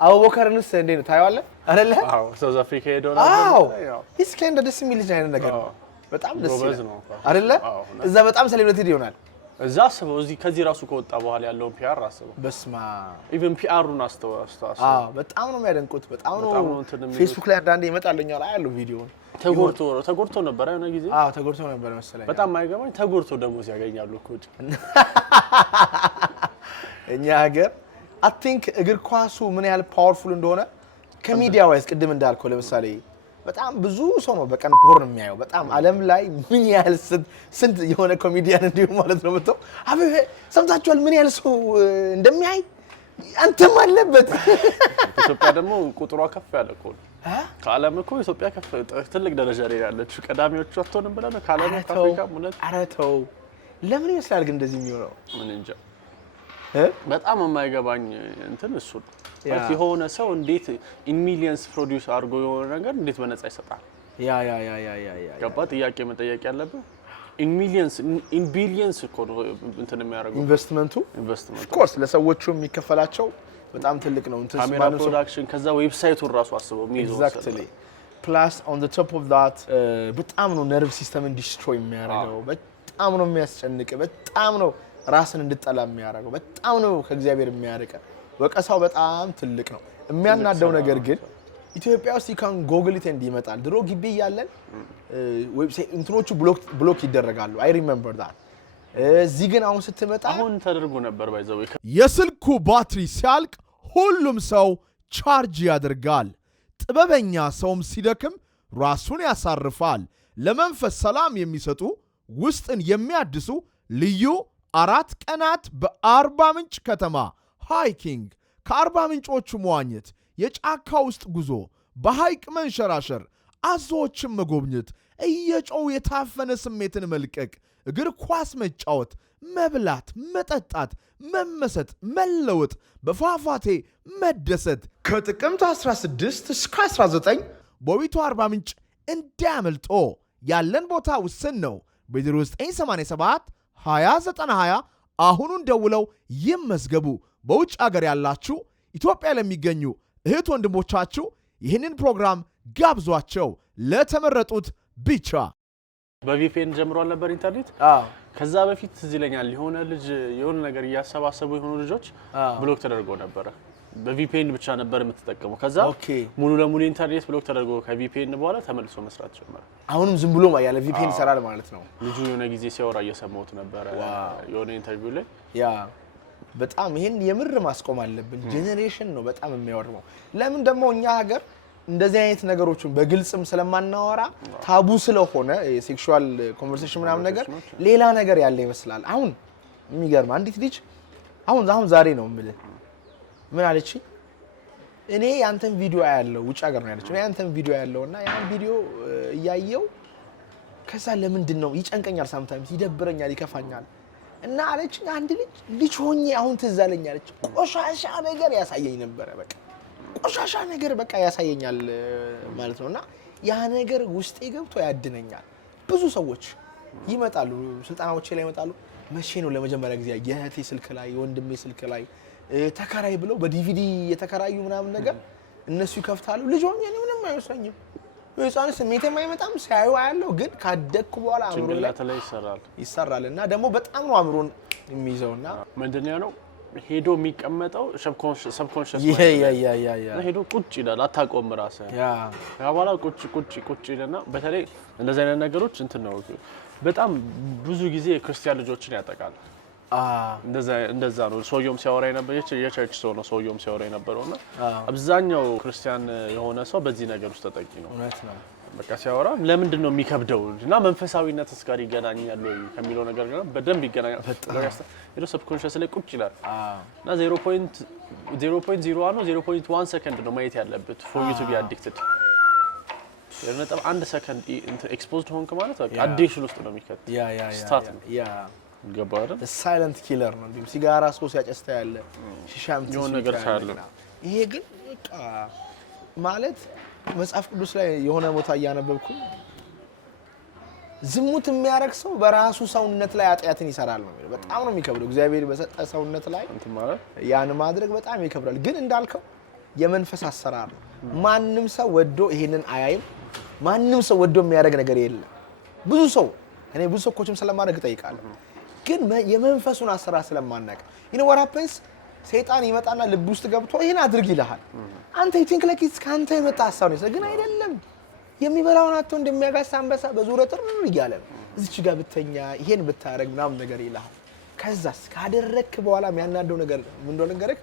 አቡበከርንስ እንዴት ነው ታየዋለህ አይደለ? ሳውዝ አፍሪካ ሄዶ ነው። እስኪ እንደ ደስ የሚል ልጅ አይነት ነገር በጣም ደስ ይላል አይደለ? እዛ በጣም ሴሌብሪቲ ይሆናል። እዛ አስበው እዚህ ከዚህ ራሱ ከወጣ በኋላ ያለውን ፒአር አስበው። በስማ ኢቭን ፒአሩን አስተዋስተው በጣም ነው የሚያደንቁት። በጣም ነው ፌስቡክ ላይ አንዳንዴ ይመጣልኛል አያለሁ ቪዲዮውን። ተጎርቶ ነበር አይሆነ ጊዜ ተጎርቶ ነበር መሰለኝ። በጣም ማይገባኝ ተጎርቶ ደሞዝ ያገኛሉ እኮ እኛ ሀገር አይ ቲንክ እግር ኳሱ ምን ያህል ፓወርፉል እንደሆነ ከሚዲያ ዋይዝ ቅድም እንዳልከው ለምሳሌ በጣም ብዙ ሰው ነው በቀን ፖርን የሚያየው። በጣም ዓለም ላይ ምን ያህል ስንት የሆነ ኮሜዲያን እንዲሁ ማለት ነው መጥተው አበበ ሰምታችኋል ምን ያህል ሰው እንደሚያይ አንተም አለበት። ኢትዮጵያ ደግሞ ቁጥሯ ከፍ ያለ እኮ ከዓለም እኮ ኢትዮጵያ ከፍ ትልቅ ደረጃ ላይ ያለች ቀዳሚዎቹ አትሆንም ብለህ ነው ከዓለም ከአፍሪካ ሙለት። ኧረ ተው ለምን ይመስላል ግን እንደዚህ የሚሆነው? ምን እንጃ በጣም የማይገባኝ እንትን እሱ ነው። የሆነ ሰው እንዴት ኢን ሚሊየንስ ፕሮዲዩስ አድርጎ የሆነ ነገር እንዴት በነፃ ይሰጣል? ያ ገባ ጥያቄ መጠየቅ ያለብህ ኢን ሚሊየንስ ኢን ቢሊየንስ እኮ ነው እንትን የሚያደርገው ኢንቨስትመንቱ ኦፍ ኮርስ ለሰዎቹ የሚከፈላቸው በጣም ትልቅ ነው። እንትን ካሜራ ፕሮዳክሽን ከዛ ዌብሳይቱን ራሱ አስበው የሚይዘው ኤግዛክትሊ ፕላስ ኦን ዘ ቶፕ ኦፍ ዳት በጣም ነው ነርቭ ሲስተምን ዲስትሮይ የሚያደርገው። በጣም ነው የሚያስጨንቅ። በጣም ነው ራስን እንድጠላ የሚያደርገው። በጣም ነው ከእግዚአብሔር የሚያርቀ። ወቀሳው በጣም ትልቅ ነው። የሚያናደው ነገር ግን ኢትዮጵያ ውስጥ ይካን ጎግል ኢት እንዲመጣል ድሮ ግቢ ያለን ዌብሳይት እንትኖቹ ብሎክ ይደረጋሉ አይ ሪሜምበር ዳት እዚህ ግን አሁን ስትመጣ አሁን ተደርጎ ነበር ባይዘው የስልኩ ባትሪ ሲያልቅ ሁሉም ሰው ቻርጅ ያደርጋል ጥበበኛ ሰውም ሲደክም ራሱን ያሳርፋል ለመንፈስ ሰላም የሚሰጡ ውስጥን የሚያድሱ ልዩ 4 ቀናት በአርባ ምንጭ ከተማ ሃይኪንግ ከአርባ ምንጮቹ መዋኘት የጫካ ውስጥ ጉዞ በሃይቅ መንሸራሸር አዞዎችን መጎብኘት እየጮው የታፈነ ስሜትን መልቀቅ እግር ኳስ መጫወት መብላት መጠጣት መመሰጥ መለወጥ በፏፏቴ መደሰት ከጥቅምት 16 እስከ 19 በዊቱ አርባ ምንጭ እንዳያመልጦ ያለን ቦታ ውስን ነው በ0987 2020 አሁኑን ደውለው ይመዝገቡ በውጭ ሀገር ያላችሁ ኢትዮጵያ ለሚገኙ እህት ወንድሞቻችሁ ይህንን ፕሮግራም ጋብዟቸው ለተመረጡት ብቻ በቪፒኤን ጀምሯል ነበር ኢንተርኔት ከዛ በፊት እዚህ ለኛል የሆነ ልጅ የሆነ ነገር ያሰባሰቡ የሆኑ ልጆች ብሎክ ተደርጎ ነበር በቪፒኤን ብቻ ነበር የምትጠቀመው ከዛ ሙሉ ለሙሉ ኢንተርኔት ብሎክ ተደርጎ ከቪፒኤን በኋላ ተመልሶ መስራት ጀመረ አሁንም ዝም ብሎ ያለ ቪፒኤን ይሰራል ማለት ነው ልጁ የሆነ ጊዜ ሲያወራ እየሰማሁት ነበር የሆነ ኢንተርቪው ላይ ያ በጣም ይሄን የምር ማስቆም አለብን ጄኔሬሽን ነው በጣም የሚያወርመው ለምን ደግሞ እኛ ሀገር እንደዚህ አይነት ነገሮችን በግልጽም ስለማናወራ ታቡ ስለሆነ ሴክሹዋል ኮንቨርሴሽን ምናምን ነገር ሌላ ነገር ያለ ይመስላል አሁን የሚገርም አንዲት ልጅ አሁን ዛሬ ነው የምልህ ምን አለች እኔ ያንተን ቪዲዮ ያለው ውጭ ሀገር ነው ያለችው ያንተን ቪዲዮ ያለውና ያን ቪዲዮ እያየው ከዛ ለምንድን ነው ይጨንቀኛል ሳምታይምስ ይደብረኛል ይከፋኛል እና አለች አንድ ልጅ ሆኜ አሁን ትዝ አለኝ አለች ቆሻሻ ነገር ያሳየኝ ነበር በቃ ቆሻሻ ነገር በቃ ያሳየኛል ማለት ነውና ያ ነገር ውስጤ ገብቶ ያድነኛል ብዙ ሰዎች ይመጣሉ ስልጣናዎች ላይ ይመጣሉ መቼ ነው ለመጀመሪያ ጊዜ የእህቴ ስልክ ላይ የወንድሜ ስልክ ላይ ተከራይ ብለው በዲቪዲ የተከራዩ ምናምን ነገር እነሱ ይከፍታሉ ልጅ ሆኜ ምንም አይወሰኝም ወይስ ስሜቴም አይመጣም ሳይው ያለው ግን ካደኩ በኋላ አምሮ ላይ ይሰራልና ደግሞ በጣም ነው አምሮን የሚይዘውና ምንድነው ነው ሄዶ የሚቀመጠው ሰብኮንሺየስ ያ ሄዶ ቁጭ ይላል አታቆም ራስ ያ በኋላ ቁጭ ይለና በተለይ እንደዚህ አይነት ነገሮች እንትን ነው በጣም ብዙ ጊዜ ክርስቲያን ልጆችን ያጠቃል እንደዛ ነው ሰውየውም ሲያወራ የነበረው የቸርች ሰው ነው ሰውየውም ሲያወራ የነበረውና አብዛኛው ክርስቲያን የሆነ ሰው በዚህ ነገር ውስጥ ተጠቂ ነው እውነት ነው በቃ ሲያወራ ለምንድን ነው የሚከብደው እና መንፈሳዊነትስ ጋር ይገናኛል ወይ ከሚለው ነገር ጋር በደንብ ይገናኛል ሄዶ ሰብኮንሺየስ ላይ ቁጭ ይላል እና 0.01 ነው 0.1 ሰከንድ ነው ማየት ያለበት for you to be addicted የነጥብ 1 ሰከንድ ኤክስፖዝድ ሆንክ ማለት በቃ አዲክሽን ውስጥ ነው የሚከት ስታርት ነው ያ ገባረ ሳይለንት ኪለር ነው እንዴ ሲጋራ ሰው ሲያጨስታ ያለ ሺሻም የሆነ ነገር ሳይለ ይሄ ግን በቃ ማለት መጽሐፍ ቅዱስ ላይ የሆነ ቦታ ያነበብኩ ዝሙት የሚያረግ ሰው በራሱ ሰውነት ላይ ኃጢአትን ይሰራል ነው በጣም ነው የሚከብደው እግዚአብሔር በሰጠ ሰውነት ላይ እንት ማለት ያን ማድረግ በጣም ይከብዳል ግን እንዳልከው የመንፈስ አሰራር ማንንም ሰው ወዶ ይሄንን አያይም ማንንም ሰው ወዶ የሚያረግ ነገር የለም ብዙ ሰው እኔ ብዙ ሰዎችም ስለማድረግ ጠይቃለሁ ግን የመንፈሱን አሰራር ስለማናቀ what happens ሰይጣን ይመጣና ልብ ውስጥ ገብቶ ይሄን አድርግ ይልሃል አንተ you think like it's ካንተ የመጣ ሐሳብ ነው ግን አይደለም የሚበላውን አጥቶ እንደሚያጋሳ አንበሳ በዙሪያ ጥር ይያለ እዚች ጋር ብተኛ ይሄን ብታረግ ምናምን ነገር ይልሃል ከዛስ ካደረክ በኋላ የሚያናደው ነገር ምን እንደሆነ ነገርክ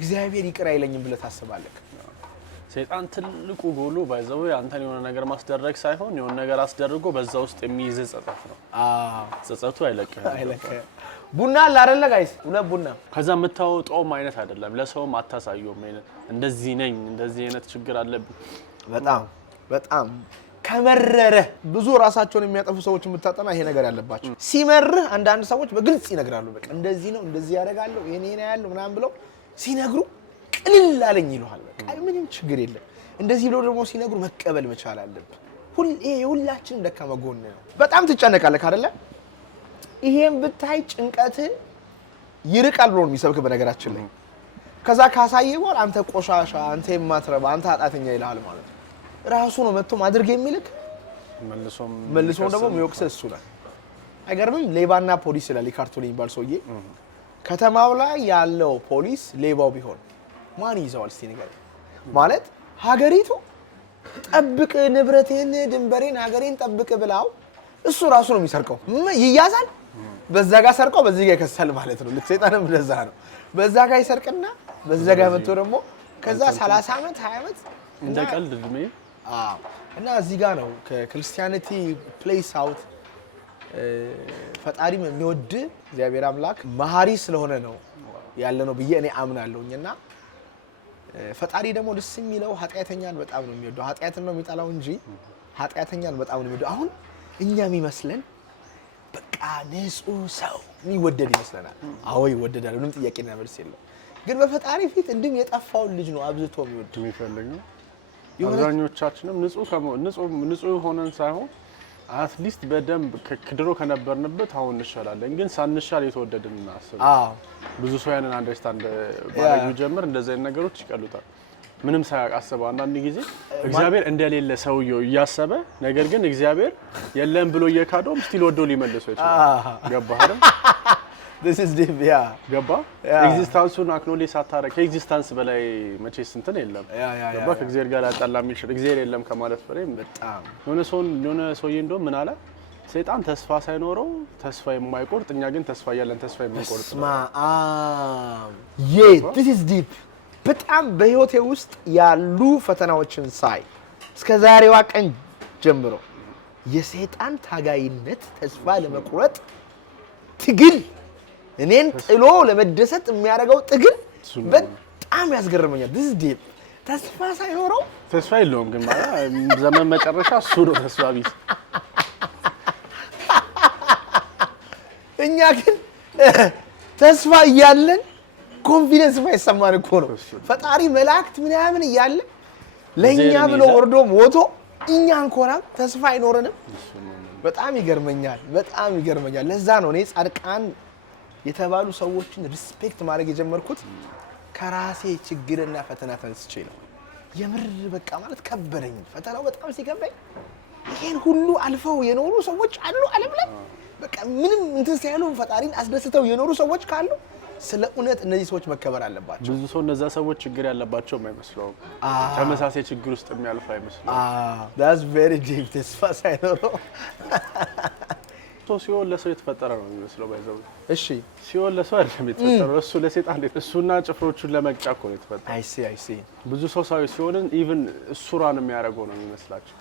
እግዚአብሔር ይቅር አይለኝም ብለህ ታስባለህ ሰይጣን ትልቁ ጎሉ ባይዘው አንተን የሆነ ነገር ማስደረግ ሳይሆን የሆነ ነገር አስደርጎ በዛ ውስጥ የሚይዘጸጸት ነው ጸጸቱ አይለቀህ ቡና አላረለ ጋይስ ሁለት ቡና ከዛ መታወጣውም አይነት አይደለም ለሰውም አታሳዩም አይነት እንደዚህ ነኝ እንደዚህ አይነት ችግር አለብኝ በጣም ከመረረ ብዙ ራሳቸውን የሚያጠፉ ሰዎች የምታጠና ይሄ ነገር ያለባቸው ሲመርህ አንዳንድ ሰዎች በግልጽ ይነግራሉ በቃ እንደዚህ ነው እንደዚህ ያደርጋለሁ የኔ ነው ያለው ምናምን ብለው ሲነግሩ ቅልል አለኝ ይሉሃል በቃ ምንም ችግር የለም እንደዚህ ብለው ደግሞ ሲነግሩ መቀበል መቻል አለብህ ሁላችንም ደካማ ጎን ነው በጣም ትጨነቃለህ አይደለ ይሄን ብታይ ጭንቀት ይርቃል ብሎ የሚሰብክ በነገራችን ላይ ከዛ ካሳየ በኋላ አንተ ቆሻሻ አንተ የማትረባ አንተ ኃጢአተኛ ይልሃል ማለት ነው ራሱ ነው መጥቶ ማድረግ የሚልክ መልሶም ደግሞ የሚወቅስ እሱ ነው አይገርምም ሌባና ፖሊስ ይላል ካርቶን ይባል ሰውዬ ከተማው ላይ ያለው ፖሊስ ሌባው ቢሆን ማን ይዘዋል እስቲ ነገር ማለት ሀገሪቱ ጠብቅ ንብረቴን ድንበሬን ሀገሬን ጠብቅ ብላው እሱ ራሱ ነው የሚሰርቀው ይያዛል በዛ ጋር ሰርቀው በዚህ ጋር ይከሳል ማለት ነው ልክ ሰይጣንም እንደዛ ነው በዛ ጋር ይሰርቅና በዛ ጋር መጥቶ ደግሞ ከዛ 30 አመት 20 አመት እንደ ቀልድ እድሜ እና እዚህ ጋር ነው ከክርስቲያኒቲ ፕሌስ አውት ፈጣሪም የሚወድ እግዚአብሔር አምላክ መሐሪ ስለሆነ ነው ያለ ነው ብዬ እኔ አምናለሁኝና ፈጣሪ ደግሞ ደስ የሚለው ኃጢአተኛን በጣም ነው የሚወደው ኃጢአትን ነው የሚጠላው እንጂ ኃጢአተኛን በጣም ነው የሚወደው አሁን እኛ የሚመስለን በቃ ንጹህ ሰው የሚወደድ ይመስለናል አዎ ይወደዳል ምንም ጥያቄና መልስ የለም ግን በፈጣሪ ፊት እንድም የጠፋውን ልጅ ነው አብዝቶ የሚፈልግ ነው አብዛኞቻችንም ንጹህ ሆነን ሳይሆን አትሊስት በደንብ ከድሮ ከነበርንበት አሁን እንሻላለን ግን ሳንሻል የተወደድን እናስብ ብዙ ሰው ያንን አንደርስታንድ ባረዩ ጀምር እንደዚህ አይነት ነገሮች ይቀሉታል ምንም ሳያቀስበው አንዳንድ ጊዜ እግዚአብሔር እንደሌለ ሰውየው ያሰበ ነገር ግን እግዚአብሔር የለም ብሎ እየካደው ስቲል ወዶ ሊመልሰው ይችላል ገባህ አይደል this is deep yeah ገባ ኤግዚስተንሱን አክኖሌጅ ሳታረክ ኤግዚስተንስ በላይ መቼስ እንትን የለም ገባ ከእግዚአብሔር ጋር ያጣላም ይችላል እግዚአብሔር የለም ከማለት በላይ በጣም የሆነ ሰውዬ እንደው ምን አለ ሰይጣን ተስፋ ሳይኖረው ተስፋ የማይቆርጥ እኛ ግን ተስፋ ያለን ተስፋ የምንቆርጥ this is deep በጣም በህይወቴ ውስጥ ያሉ ፈተናዎችን ሳይ እስከ ዛሬዋ ቀን ጀምሮ የሰይጣን ታጋይነት ተስፋ ለመቁረጥ ትግል እኔን ጥሎ ለመደሰት የሚያደርገው ትግል በጣም ያስገርመኛል this is deep ተስፋ ሳይኖረው ተስፋ የለውም ግን ማለት ዘመን መጨረሻ እሱ ነው ተስፋ ቢስ እኛ ግን ተስፋ እያለን ኮንፊደንስ ማይሰማን እኮ ነው ፈጣሪ መላእክት ምናምን እያለ ለኛ ብሎ ወርዶ ሞቶ እኛ እንኮራም ተስፋ አይኖርንም በጣም ይገርመኛል ለዛ ነው እኔ ጻድቃን የተባሉ ሰዎችን ሪስፔክት ማድረግ የጀመርኩት ከራሴ ችግርና ፈተና ተነስቼ ነው የምር በቃ ማለት ከበረኝ ፈተናው በጣም ሲከበኝ ይሄን ሁሉ አልፈው የኖሩ ሰዎች አሉ ዓለም ላይ በቃ ምንም እንትን ሳይሉ ፈጣሪን አስደስተው የኖሩ ሰዎች ካሉ ስለ እውነት እነዚህ ሰዎች መከበር አለባቸው ብዙ ሰው እነዛ ሰዎች ችግር ያለባቸው አይመስለውም ተመሳሳይ ችግር ውስጥ የሚያልፍ አይመስለውም that's very deep ተስፋ ሳይኖረው ሲኦል ለሰው የተፈጠረ ነው የሚመስለው ባይዘው እሺ ሲኦል ለሰው አይደለም የተፈጠረው እሱ ለሰይጣን እሱና ጭፍሮቹን ለመቅጫ እኮ ነው የተፈጠረው አይ ሲ ብዙ ሰው ሲኦልን ኢቭን እሱ ራን የሚያደርገው ነው የሚመስላቸው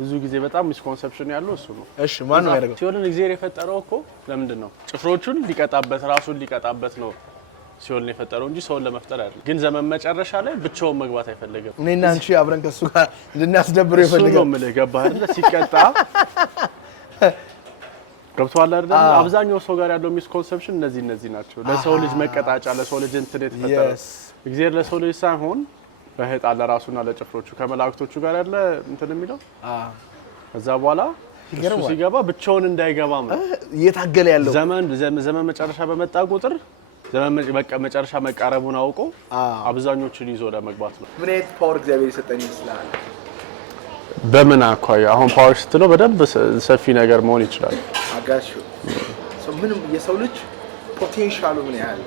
ብዙ ጊዜ በጣም ሚስኮንሰፕሽን ያለው እሱ ነው እሺ ማን ነው ያደረገው ሲኦልን እግዚአብሔር የፈጠረው እኮ ለምንድን ነው ጭፍሮቹን ሊቀጣበት ራሱን ሊቀጣበት ነው ሲኦልን የፈጠረው እንጂ ሰውን ለመፍጠር አይደለም ግን ዘመን መጨረሻ ላይ ብቻውን መግባት አይፈልግም እኔና አንቺ አብረን ከሱ ጋር እንድናስደብረው ይፈልጋል እሱ ነው የምልህ ገባህ አይደል ሲቀጣ ገብቷል አይደል አብዛኛው ሰው ጋር ያለው ሚስኮንሰፕሽን እነዚህ ናቸው ለሰው ልጅ መቀጣጫ ለሰው ልጅ እንትን የተፈጠረው እግዚአብሔር ለሰው ልጅ ሳይሆን በህጣን ለራሱና ለጭፍሮቹ ከመላእክቶቹ ጋር ያለ እንትን የሚለው ከዛ በኋላ እሱ ሲገባ ብቻውን እንዳይገባ ማለት እየታገለ ያለው ዘመን መጨረሻ በመጣ ቁጥር ዘመን መጨረሻ መቃረቡን አውቆ አብዛኞቹን ይዞ ለመግባት ነው ምን አይነት ፓወር እግዚአብሔር ይሰጠኝ ይችላል በምን አኳያ አሁን ፓወር ስትለው በደንብ ሰፊ ነገር መሆን ይችላል አጋሹ ምንም የሰው ልጅ ፖቴንሻሉ ምን ያህል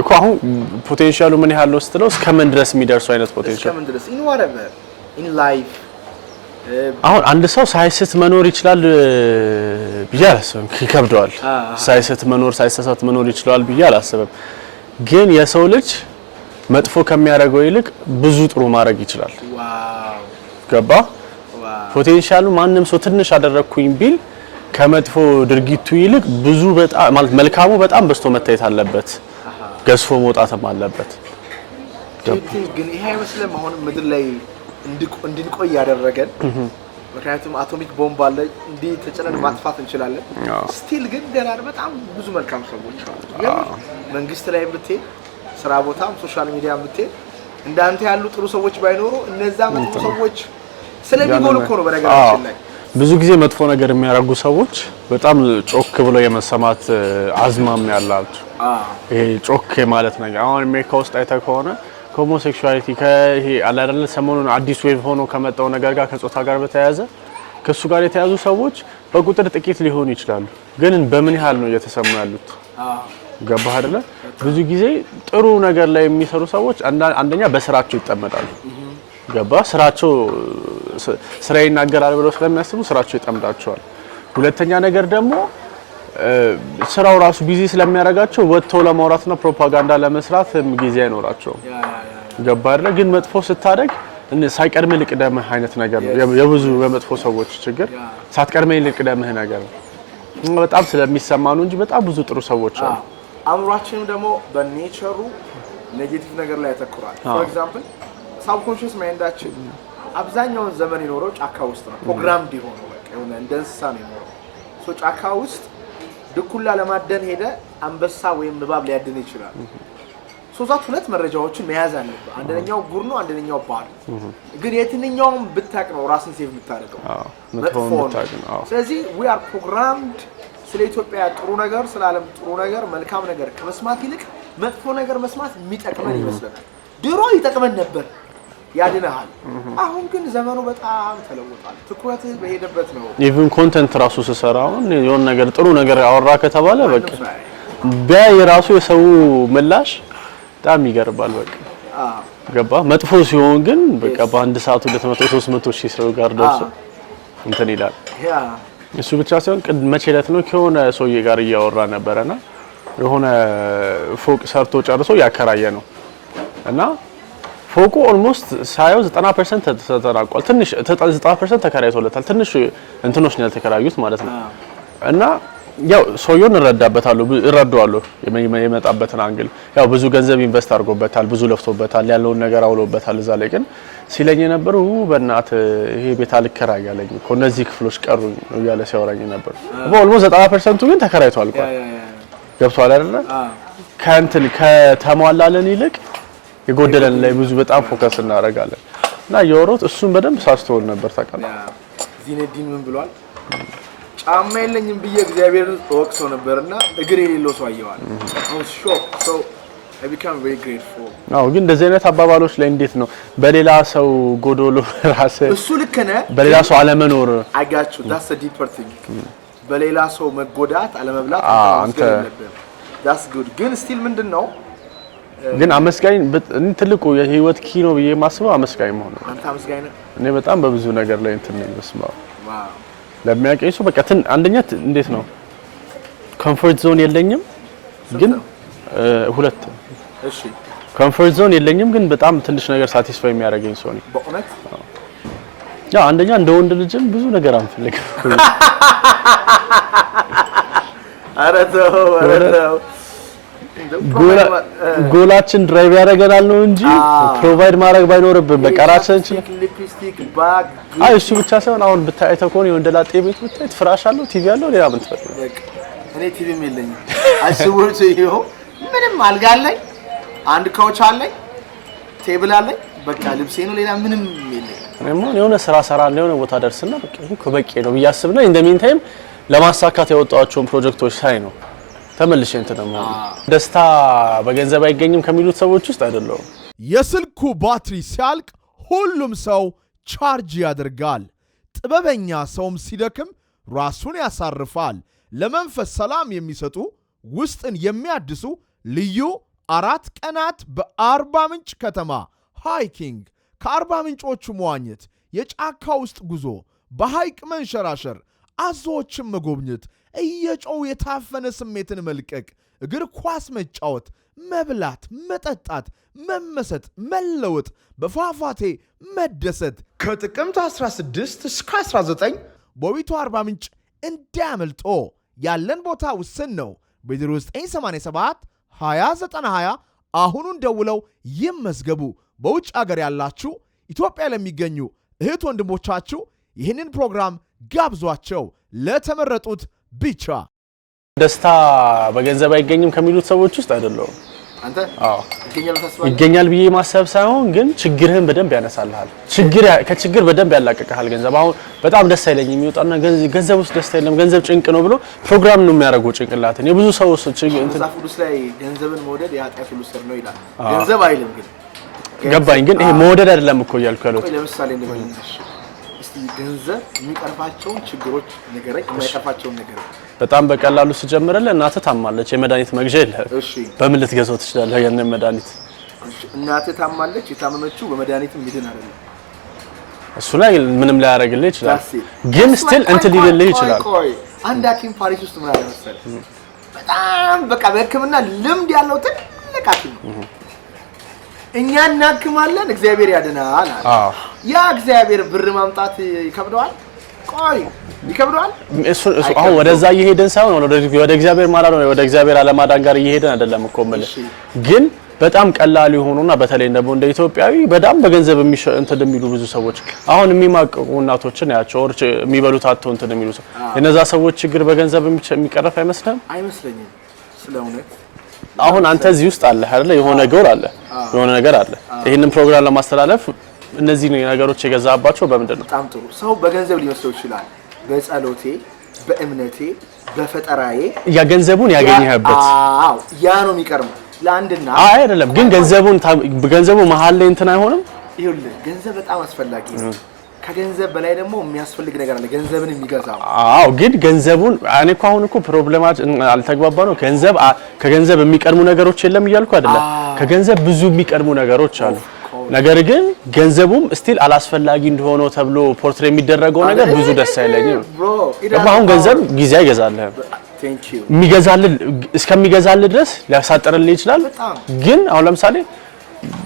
እኮ አሁን ፖቴንሻሉ ምን ያህል ነው ስትለው እስከምን ድረስ የሚደርሱ አይነት ፖቴንሻል እስከምን ድረስ in whatever in life አሁን አንድ ሰው ሳይስት መኖር ይችላል ብዬ አላስብም ይከብደዋል ሳይስት መኖር ሳይሳሳት መኖር ይችላል ብዬ አላስብም ግን የሰው ልጅ መጥፎ ከሚያደርገው ይልቅ ብዙ ጥሩ ማድረግ ይችላል ዋው ገባ ፖቴንሻሉ ማንንም ሰው ትንሽ አደረኩኝ ቢል ከመጥፎ ድርጊቱ ይልቅ ብዙ በጣም ማለት መልካሙ በጣም በስቶ መታየት አለበት ገዝፎ መውጣትም አለበት ግን ይሄ አይመስልም አሁን ምድር ላይ እንድንቆይ ያደረገን ምክንያቱም አቶሚክ ቦምብ አለ እንዴ ተጨነን ማጥፋት እንችላለን ስቲል ግን ገና በጣም ብዙ መልካም ሰዎች አሉ መንግስት ላይ ብትሄድ ስራ ቦታም ሶሻል ሚዲያ ብትሄድ እንዳንተ ያሉ ጥሩ ሰዎች ባይኖሩ እነዛ መጥፎ ሰዎች ስለሚጎል እኮ ነው በነገራችን ላይ ብዙ ጊዜ መጥፎ ነገር የሚያደርጉ ሰዎች በጣም ጮክ ብለው የመሰማት አዝማም ያላቸው ይሄ ጮክ ማለት ነገር አሁን አሜሪካ ውስጥ አይተህ ከሆነ ሆሞሴክሹዋሊቲ ከይሄ አለ አይደል ሰሞኑን አዲስ ዌቭ ሆኖ ከመጣው ነገር ጋር ከጾታ ጋር በተያያዘ ከሱ ጋር የተያዙ ሰዎች በቁጥር ጥቂት ሊሆኑ ይችላሉ ግን በምን ያህል ነው እየተሰሙ ያሉት ገባህ አይደል ብዙ ጊዜ ጥሩ ነገር ላይ የሚሰሩ ሰዎች አንደኛ በስራቸው ይጠመዳሉ ገባ ስራቸው ስራ ይናገራል ብለው ስለሚያስቡ ስራቸው ይጠምዳቸዋል። ሁለተኛ ነገር ደግሞ ስራው ራሱ ቢዚ ስለሚያደርጋቸው ወጥተው ለማውራትና ፕሮፓጋንዳ ለመስራት ጊዜ አይኖራቸውም። ገባ አይደል? ግን መጥፎ ስታደርግ ሳይቀድም ልቅደምህ አይነት ነገር ነው የብዙ የመጥፎ ሰዎች ችግር። ሳትቀድመኝ ልቅደምህ ነገር ነው በጣም ስለሚሰማ ነው እንጂ በጣም ብዙ ጥሩ ሰዎች አሉ። አእምሯችንም ደግሞ በኔቸሩ ኔጌቲቭ ነገር ላይ ያተኩራል። ፎር ኤግዛምፕል ሳብኮንሺየስ ማይንዳችን አብዛኛውን ዘመን የኖረው ጫካ ውስጥ ነው። ፕሮግራምድ የሆነው በቃ የሆነ እንደ እንስሳ ነው የኖረው። ሶ ጫካ ውስጥ ድኩላ ለማደን ሄደ አንበሳ ወይም እባብ ሊያድን ይችላል። ሶዛት ሁለት መረጃዎችን መያዝ አለበት። አንደኛው ጉር ነው፣ አንደኛው ባር። ግን የትኛውም ብታቅ ነው ራስን ሴቭ የምታደርገው መጥፎ ነው። ስለዚህ we are programmed ስለ ኢትዮጵያ ጥሩ ነገር፣ ስለ ዓለም ጥሩ ነገር፣ መልካም ነገር ከመስማት ይልቅ መጥፎ ነገር መስማት የሚጠቅመን ይመስላል። ድሮ ይጠቅመን ነበር ያድነሃል። አሁን ግን ዘመኑ በጣም ተለውጧል። ትኩረት በሄደበት ነው። ኢቭን ኮንተንት ራሱ ሲሰራው የሆነ ነገር ጥሩ ነገር አወራ ከተባለ በቃ በይ ራሱ የሰው ምላሽ በጣም ይገርባል። በቃ ገባ መጥፎ ሲሆን ግን በቃ በአንድ ሰዓት 200 300 ሺህ ሰው ጋር ደርሶ እንትን ይላል። እሱ ብቻ ሳይሆን መቼ ዕለት ነው ከሆነ ሰውዬ ጋር እያወራ ነበርና የሆነ ፎቅ ሰርቶ ጨርሶ ያከራየ ነው እና ፎቁ ኦልሞስት ሳይው 90% ተጠናቋል። ትንሽ 90% ተከራይቶለታል። ትንሽ እንትኖች ነው ያልተከራዩት ማለት ነው። እና ያው ሰውየውን እረዳዋለሁ የመጣበትን አንግል ያው ብዙ ገንዘብ ኢንቨስት አድርጎበታል፣ ብዙ ለፍቶበታል፣ ያለውን ነገር አውሎበታል። እዛ ላይ ግን ሲለኝ የነበረው በእናት ይሄ ቤት አልከራይ ያለኝ እኮ እነዚህ ክፍሎች ቀሩኝ ነው ያለ ሲያወራኝ ነበር። ኦልሞስት 90% ግን ተከራይቷል እኮ ገብቷል አይደል? ከእንትን ከተሟላለን ይልቅ የጎደለን ላይ ብዙ በጣም ፎከስ እናደርጋለን እና የወሮት እሱን በደንብ ሳስተውል ነበር። ታውቃለህ ዚነዲን ምን ብሏል? ጫማ የለኝም ብዬ እግዚአብሔርን ተወቅሰው ነበርና እግር የሌለው ሰው አየዋል። so I become very grateful። አዎ ግን እንደዚህ አይነት አባባሎች ላይ እንዴት ነው በሌላ ሰው ጎዶሎ ራስ እሱ ልክ ነህ፣ በሌላ ሰው አለመኖር I got you that's the deeper thing። በሌላ ሰው መጎዳት አለመብላት አንተ that's good። ግን ስቲል ምንድነው ግን አመስጋኝ ትልቁ የህይወት ኪ ነው ብዬ ማስበው አመስጋኝ መሆን ነው። አንተ አመስጋኝ ነህ? እኔ በጣም በብዙ ነገር ላይ እንትን ነው መስማው። ዋው ለሚያውቀኝ ሰው በቃ አንደኛ እንዴት ነው ኮምፎርት ዞን የለኝም ግን ሁለት እሺ ኮምፎርት ዞን የለኝም ግን በጣም ትንሽ ነገር ሳቲስፋይ የሚያደርገኝ ሰው ነኝ በእውነት። ያ አንደኛ እንደ ወንድ ልጅም ብዙ ነገር አንፈልግም። ኧረ ተው ጎላችን ድራይቭ ያደርገናል ነው እንጂ ፕሮቫይድ ማድረግ ባይኖርብን በቃ ራሳችን ሊፕስቲክ ባግ አይ እሱ ብቻ ሳይሆን አሁን ብታይተው ከሆነ የወንደላጤ ቤት ብታይ ፍራሽ አለው፣ ቲቪ አለው፣ ሌላ ምን ትፈልጋለህ? በቃ እኔ ቲቪም የለኝም። አስቡት ይሄው ምንም አልጋ አለኝ፣ አንድ ካውች አለኝ፣ ቴብል አለኝ፣ በቃ ልብሴ ነው፣ ሌላ ምንም የለኝም። እኔማ የሆነ ስራ ሰራለሁ የሆነ ቦታ ደርስና በቃ ይሄ እኮ በቂ ነው ብያስብና ኢን ዘ ሚን ታይም ለማሳካት ያወጣቸውን ፕሮጀክቶች ሳይ ነው ተመልሼ እንትን ነው ደስታ በገንዘብ አይገኝም ከሚሉት ሰዎች ውስጥ አይደለም። የስልኩ ባትሪ ሲያልቅ ሁሉም ሰው ቻርጅ ያደርጋል። ጥበበኛ ሰውም ሲደክም ራሱን ያሳርፋል። ለመንፈስ ሰላም የሚሰጡ ውስጥን የሚያድሱ ልዩ 4 ቀናት በአርባ ምንጭ ከተማ ሃይኪንግ፣ ከአርባ ምንጮቹ መዋኘት፣ የጫካ ውስጥ ጉዞ፣ በሐይቅ መንሸራሸር፣ አዞዎችን መጎብኘት፣ እየጮው የታፈነ ስሜትን መልቀቅ፣ እግር ኳስ መጫወት፣ መብላት፣ መጠጣት፣ መመሰጥ፣ መለወጥ፣ በፏፏቴ መደሰት ከጥቅምት 16 እስከ 19 በውቢቷ አርባ ምንጭ እንዳያመልጦ። ያለን ቦታ ውስን ነው። በ0987 2090 አሁኑን ደውለው ይመዝገቡ። በውጭ አገር ያላችሁ ኢትዮጵያ ለሚገኙ እህት ወንድሞቻችሁ ይህንን ፕሮግራም ጋብዟቸው። ለተመረጡት ብቻ። ደስታ በገንዘብ አይገኝም ከሚሉት ሰዎች ውስጥ አይደለም። አንተ ይገኛል ብዬ ማሰብ ሳይሆን ግን ችግርህን በደንብ ያነሳልሃል። ከችግር በደንብ ያላቀቀሃል ገንዘብ። አሁን በጣም ደስ አይለኝም የሚወጣና ገንዘብ ውስጥ ደስታ የለም ገንዘብ ጭንቅ ነው ብሎ ፕሮግራም ነው የሚያደርገው ጭንቅላትን። የብዙ ሰው እንትን ዛፉስ ላይ ገንዘብን መውደድ የኃጢአት ሁሉ ስር ነው ይላል። ገንዘብ አይልም ግን ገባኝ። ግን ይሄ መውደድ አይደለም እኮ እያልኩ ያለሁት። ለምሳሌ እንደምንሽ እስቲ ገንዘብ የሚቀርፋቸውን ችግሮች ነገረኝ፣ የማይቀርፋቸውን ነገር በጣም በቀላሉ ሲጀምርልህ እናትህ ታማለች፣ የመድኃኒት መግዣ የለህም። እሺ በምን ልትገዛው ትችላለህ? ያንን መድኃኒት እናትህ ታማለች፣ የታመመችው በመድኃኒትም ይድን አይደለም እሱ ላይ ምንም ላይ ያደርግልህ ይችላል ግን ስቲል እንትን ሊልልህ ይችላል አንድ ሐኪም ፓሪስ ውስጥ ምን አለ መሰለህ በጣም በቃ በህክምና ልምድ ያለው ትልቅ ሐኪም እኛ እናክማለን እግዚአብሔር ያድናል ያ እግዚአብሔር ብር ማምጣት ይከብደዋል ቆይ ይከብደዋል እሱ አሁን ወደዛ እየሄድን ሳይሆን ወደ እግዚአብሔር ማዳን ነው ወደ እግዚአብሔር አለማዳን ጋር እየሄድን አይደለም እኮ ማለት ግን በጣም ቀላል የሆኑና በተለይ ደግሞ እንደ ኢትዮጵያዊ በጣም በገንዘብ እንትን የሚሉ ብዙ ሰዎች አሁን የሚማቀቁ እናቶችን ያቸው ወርጭ የሚበሉት አጥተው እንትን የሚሉ እነዛ ሰዎች ችግር በገንዘብ የሚቀረፍ አይመስልም አይመስለኝም ስለሆነት አሁን አንተ እዚህ ውስጥ አለ አይደለ የሆነ ጎል አለ የሆነ ነገር አለ ይሄንን ፕሮግራም ለማስተላለፍ እነዚህ ነገሮች የገዛባቸው በምንድን ነው በጣም ጥሩ ሰው በገንዘብ ሊመስለው ይችላል በጸሎቴ በእምነቴ በፈጠራዬ ያ ገንዘቡን ያገኘህበት አዎ ያ ነው የሚቀርም ለአንድና አይደለም ግን ገንዘቡ መሃል ላይ እንትን አይሆንም ይኸውልህ ገንዘብ በጣም አስፈላጊ ነው ከገንዘብ በላይ ደግሞ የሚያስፈልግ ነገር አለ ገንዘብን የሚገዛው አዎ ግን ገንዘቡን እኔ እኮ አሁን እኮ ፕሮብሌማችን አልተግባባ ነው ከገንዘብ የሚቀርሙ ነገሮች የለም እያልኩ አይደለም ከገንዘብ ብዙ የሚቀርሙ ነገሮች አሉ ነገር ግን ገንዘቡም ስቲል አላስፈላጊ እንደሆነ ተብሎ ፖርትሬት የሚደረገው ነገር ብዙ ደስ አይለኝም ደግሞ አሁን ገንዘብ ጊዜ አይገዛልህም እስከሚገዛልህ ድረስ ሊያሳጥርልህ ይችላል ግን አሁን ለምሳሌ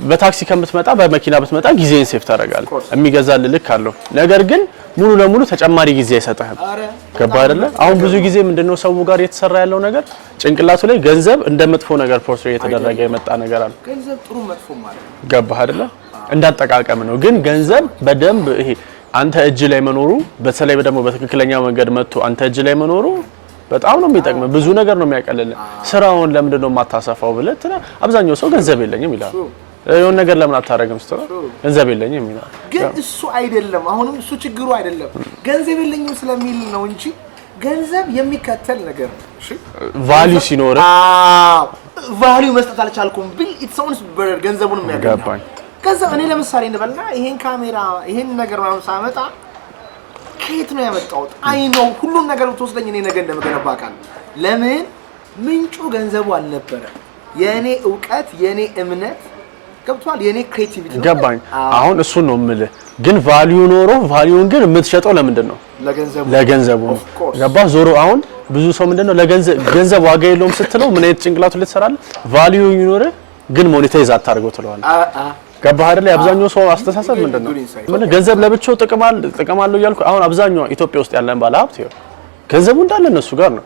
በታክሲ ከምትመጣ በመኪና ብትመጣ ጊዜን ሴፍ ታደርጋለህ የሚገዛልህ ልክ አለው ነገር ግን ሙሉ ለሙሉ ተጨማሪ ጊዜ አይሰጥህም ገባ አይደለ አሁን ብዙ ጊዜ ምንድነው ሰው ጋር የተሰራ ያለው ነገር ጭንቅላቱ ላይ ገንዘብ እንደ መጥፎ ነገር ፖርትሬት የተደረገ የመጣ ነገር አለ ገንዘብ ጥሩ መጥፎ ማለት ገባ አይደለ እንዳጠቃቀም ነው ግን ገንዘብ በደንብ ይሄ አንተ እጅ ላይ መኖሩ በተለይ ደግሞ በትክክለኛ መንገድ መጥቶ አንተ እጅ ላይ መኖሩ በጣም ነው የሚጠቅመው ብዙ ነገር ነው የሚያቀልልህ ስራውን ለምንድን ነው የማታሰፋው ብለህ አብዛኛው ሰው ገንዘብ የለኝም ይላል የሆነ ነገር ለምን አታረግም ስትለው ገንዘብ የለኝም ይላል ግን እሱ አይደለም አሁንም እሱ ችግሩ አይደለም ገንዘብ የለኝም ስለሚል ነው እንጂ ገንዘብ የሚከተል ነገር ነው እሺ ቫልዩ ሲኖር ቫልዩ መስጠት አልቻልኩም ቢል ኢት ሳውንድስ በረር ገንዘቡን የሚያገኝ ገንዘብ እኔ ለምሳሌ እንበልና ይሄን ካሜራ ይሄን ነገር ማለት ሳመጣ ከየት ነው ያመጣሁት አይ ነው ሁሉም ነገር ተወስደኝ እኔ ነገ እንደመገነባ አቃል ለምን ምንጩ ገንዘቡ አልነበረ የኔ ዕውቀት የኔ እምነት ገብቷል የኔ ክሬቲቪቲ ገባኝ አሁን እሱ ነው የምልህ ግን ቫልዩ ኖሮ ቫልዩን ግን የምትሸጠው ለምንድን ነው ለገንዘቡ ገባ ዞሮ አሁን ብዙ ሰው ምንድነው ገንዘብ ዋጋ የለውም ስትለው ምን አይነት ጭንቅላቱ ልትሰራለህ ቫልዩ ይኖር ግን ሞኔታይዝ አታርገው ትለዋለህ ገባህ አይደል አብዛኛው ሰው አስተሳሰብ ምንድነው ገንዘብ ለብቻው ጥቅም አለው እያልኩ አሁን አብዛኛው ኢትዮጵያ ውስጥ ያለን ባለሀብት ይኸው ገንዘቡ እንዳለ እነሱ ጋር ነው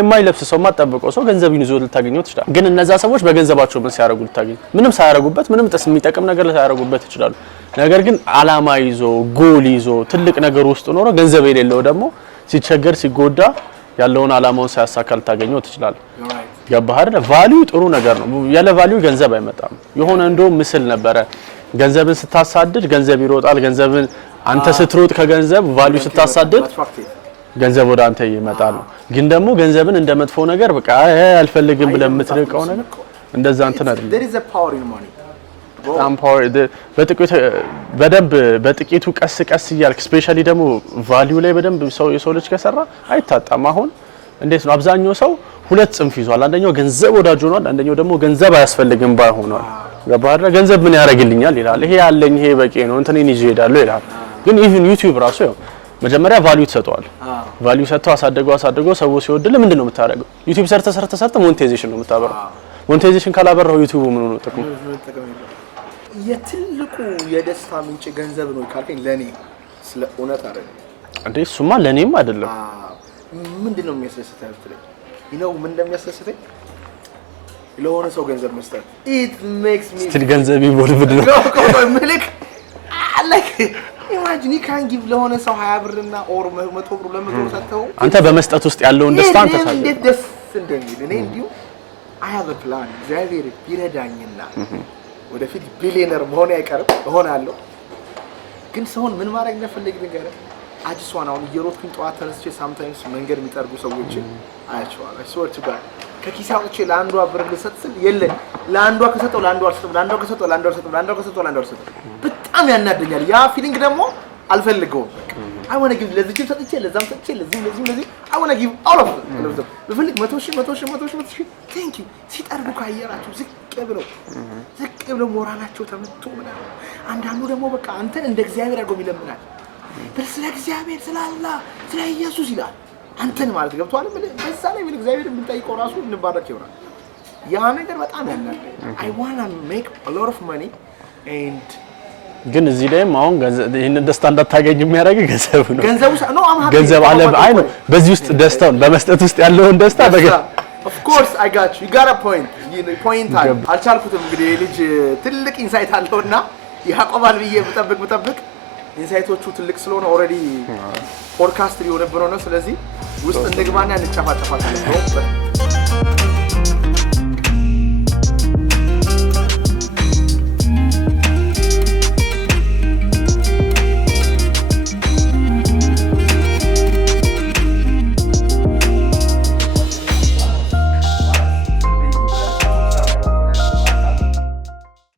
የማይለብስ ሰው የማትጠብቀው ሰው ገንዘብን ይዞ ልታገኘው ትችላለህ ግን እነዛ ሰዎች በገንዘባቸው ምን ሲያደርጉ ልታገኝ ምንም ሳያደርጉበት ምንም የሚጠቅም ነገር ሳያደርጉበት ይችላሉ ነገር ግን አላማ ይዞ ጎል ይዞ ትልቅ ነገር ውስጥ ኖሮ ገንዘብ የሌለው ደግሞ ሲቸገር ሲጎዳ ያለውን አላማውን ሳያሳካ ልታገኘው ትችላለህ ገባህ አይደል ቫልዩ ጥሩ ነገር ነው ያለ ቫልዩ ገንዘብ አይመጣም የሆነ እንደው ምስል ነበረ ገንዘብን ስታሳድድ ገንዘብ ይሮጣል ገንዘብን አንተ ስትሮጥ ከገንዘብ ቫልዩ ስታሳድድ ገንዘብ ወደ አንተ ይመጣል ግን ደግሞ ገንዘብን እንደ መጥፎ ነገር በቃ አልፈልግም ብለህ የምትርቀው ነገር እንደዛ እንትን አይደለም there is a power in money ፓወር በደንብ በጥቂቱ ቀስ እያልክ ስፔሻሊ ደግሞ ቫልዩ ላይ በደንብ የሰው ልጅ ከሰራ አይታጣም አሁን እንዴት ነው አብዛኛው ሰው ሁለት ጽንፍ ይዟል አንደኛው ገንዘብ ወዳጅ ሆኗል አንደኛው ደግሞ ገንዘብ አያስፈልግም ባይ ሆኗል ገባህ ገንዘብ ምን ያደርግልኛል ይላል ይሄ ያለኝ ይሄ በቂ ነው እንትኔን ይዤ እሄዳለሁ ይላል ግን ኢቭን ዩቲዩብ ራሱ ያው መጀመሪያ ቫልዩ ተሰጥቷል ቫልዩ ሰጥተው አሳደገው ሰው ሲወድል ምንድነው የምታደርገው ዩቲዩብ ሰርተ ሞኔታይዜሽን ነው የምታበራው ሞኔታይዜሽን ካላበራው ዩቲዩብ ምን ነው ጥቅሙ የትልቁ የደስታ ምንጭ ገንዘብ ነው ካልከኝ ለኔ ስለ እውነት አይደለም እንዴ እሱማ ለኔም አይደለም ምንድነው የሚያስደስተኝ ትለኝ ይነው ምን እንደሚያስደስተኝ ለሆነ ሰው ገንዘብ መስጠት it makes me ስለ ገንዘብ ይወልብድ ነው መልክ like imagine you can give ለሆነ ሰው 20 ብርና ኦር 100 ብር ለምትሮ ሰጥተው አንተ በመስጠት ውስጥ ያለውን ደስታ አንተ ታውቃለህ እንዴት ደስ እንደሚል እኔ እንዲሁ I have a plan እግዚአብሔር ይረዳኝና ወደፊት ቢሊየነር መሆን አይቀርም እሆናለሁ ግን ሰውን ምን ማድረግ እንደፈለግ ነገር አጅሷን አሁን እየሮጥኩኝ ጠዋት ተነስቼ ሳምታይምስ መንገድ የሚጠርጉ ሰዎች አያቸዋለሁ ሶርት ጋር ከኪስ አውጥቼ ለአንዷ ብር ልሰጥ ስል የለ ለአንዷ ከሰጠው ለአንዷ አልሰጥም ለአንዷ ከሰጠው ለአንዷ አልሰጥም ለአንዷ ከሰጠው ለአንዷ አልሰጥም በጣም ያናደኛል ያ ፊሊንግ ደግሞ አልፈልገውም I want to give ለዚህ ሰጥቼ ለዛም ሰጥቼ ለዚህ I want to give all of them በፈልግ 100,000 thank you ሲጠርቡ ካየራቸው ዝቅ ብለው ሞራላቸው ተመቶ ምናምን አንዳንዱ ደግሞ በቃ አንተን እንደ እግዚአብሔር አድርጎ ይለምናል ስለ እግዚአብሔር ስለ አላህ ስለ ኢየሱስ ይላል አንተን ማለት ገብቷል በዛ ላይ ምን እግዚአብሔር ብንጠይቀው ራሱ እንባረክ ይሆናል ያ ነገር በጣም ያናል I want to make a lot of money and ግን እዚህ ላይም አሁን ይሄንን ደስታ እንዳታገኝ የሚያደርግ ገንዘብ ነው ገንዘብ አለ አይ ነው በዚህ ውስጥ ደስታውን በመስጠት ውስጥ ያለውን ደስታ of course I got a point point አልቻልኩትም እንግዲህ ልጅ ትልቅ ኢንሳይት አለውና ያቆባል ብዬ መጠብቅ ኢንሳይቶቹ ትልቅ ስለሆነ ኦሬዲ ፖድካስት ሊሆነብን ነው ስለዚህ ውስጥ እንግባና እንጫፋጫፋለን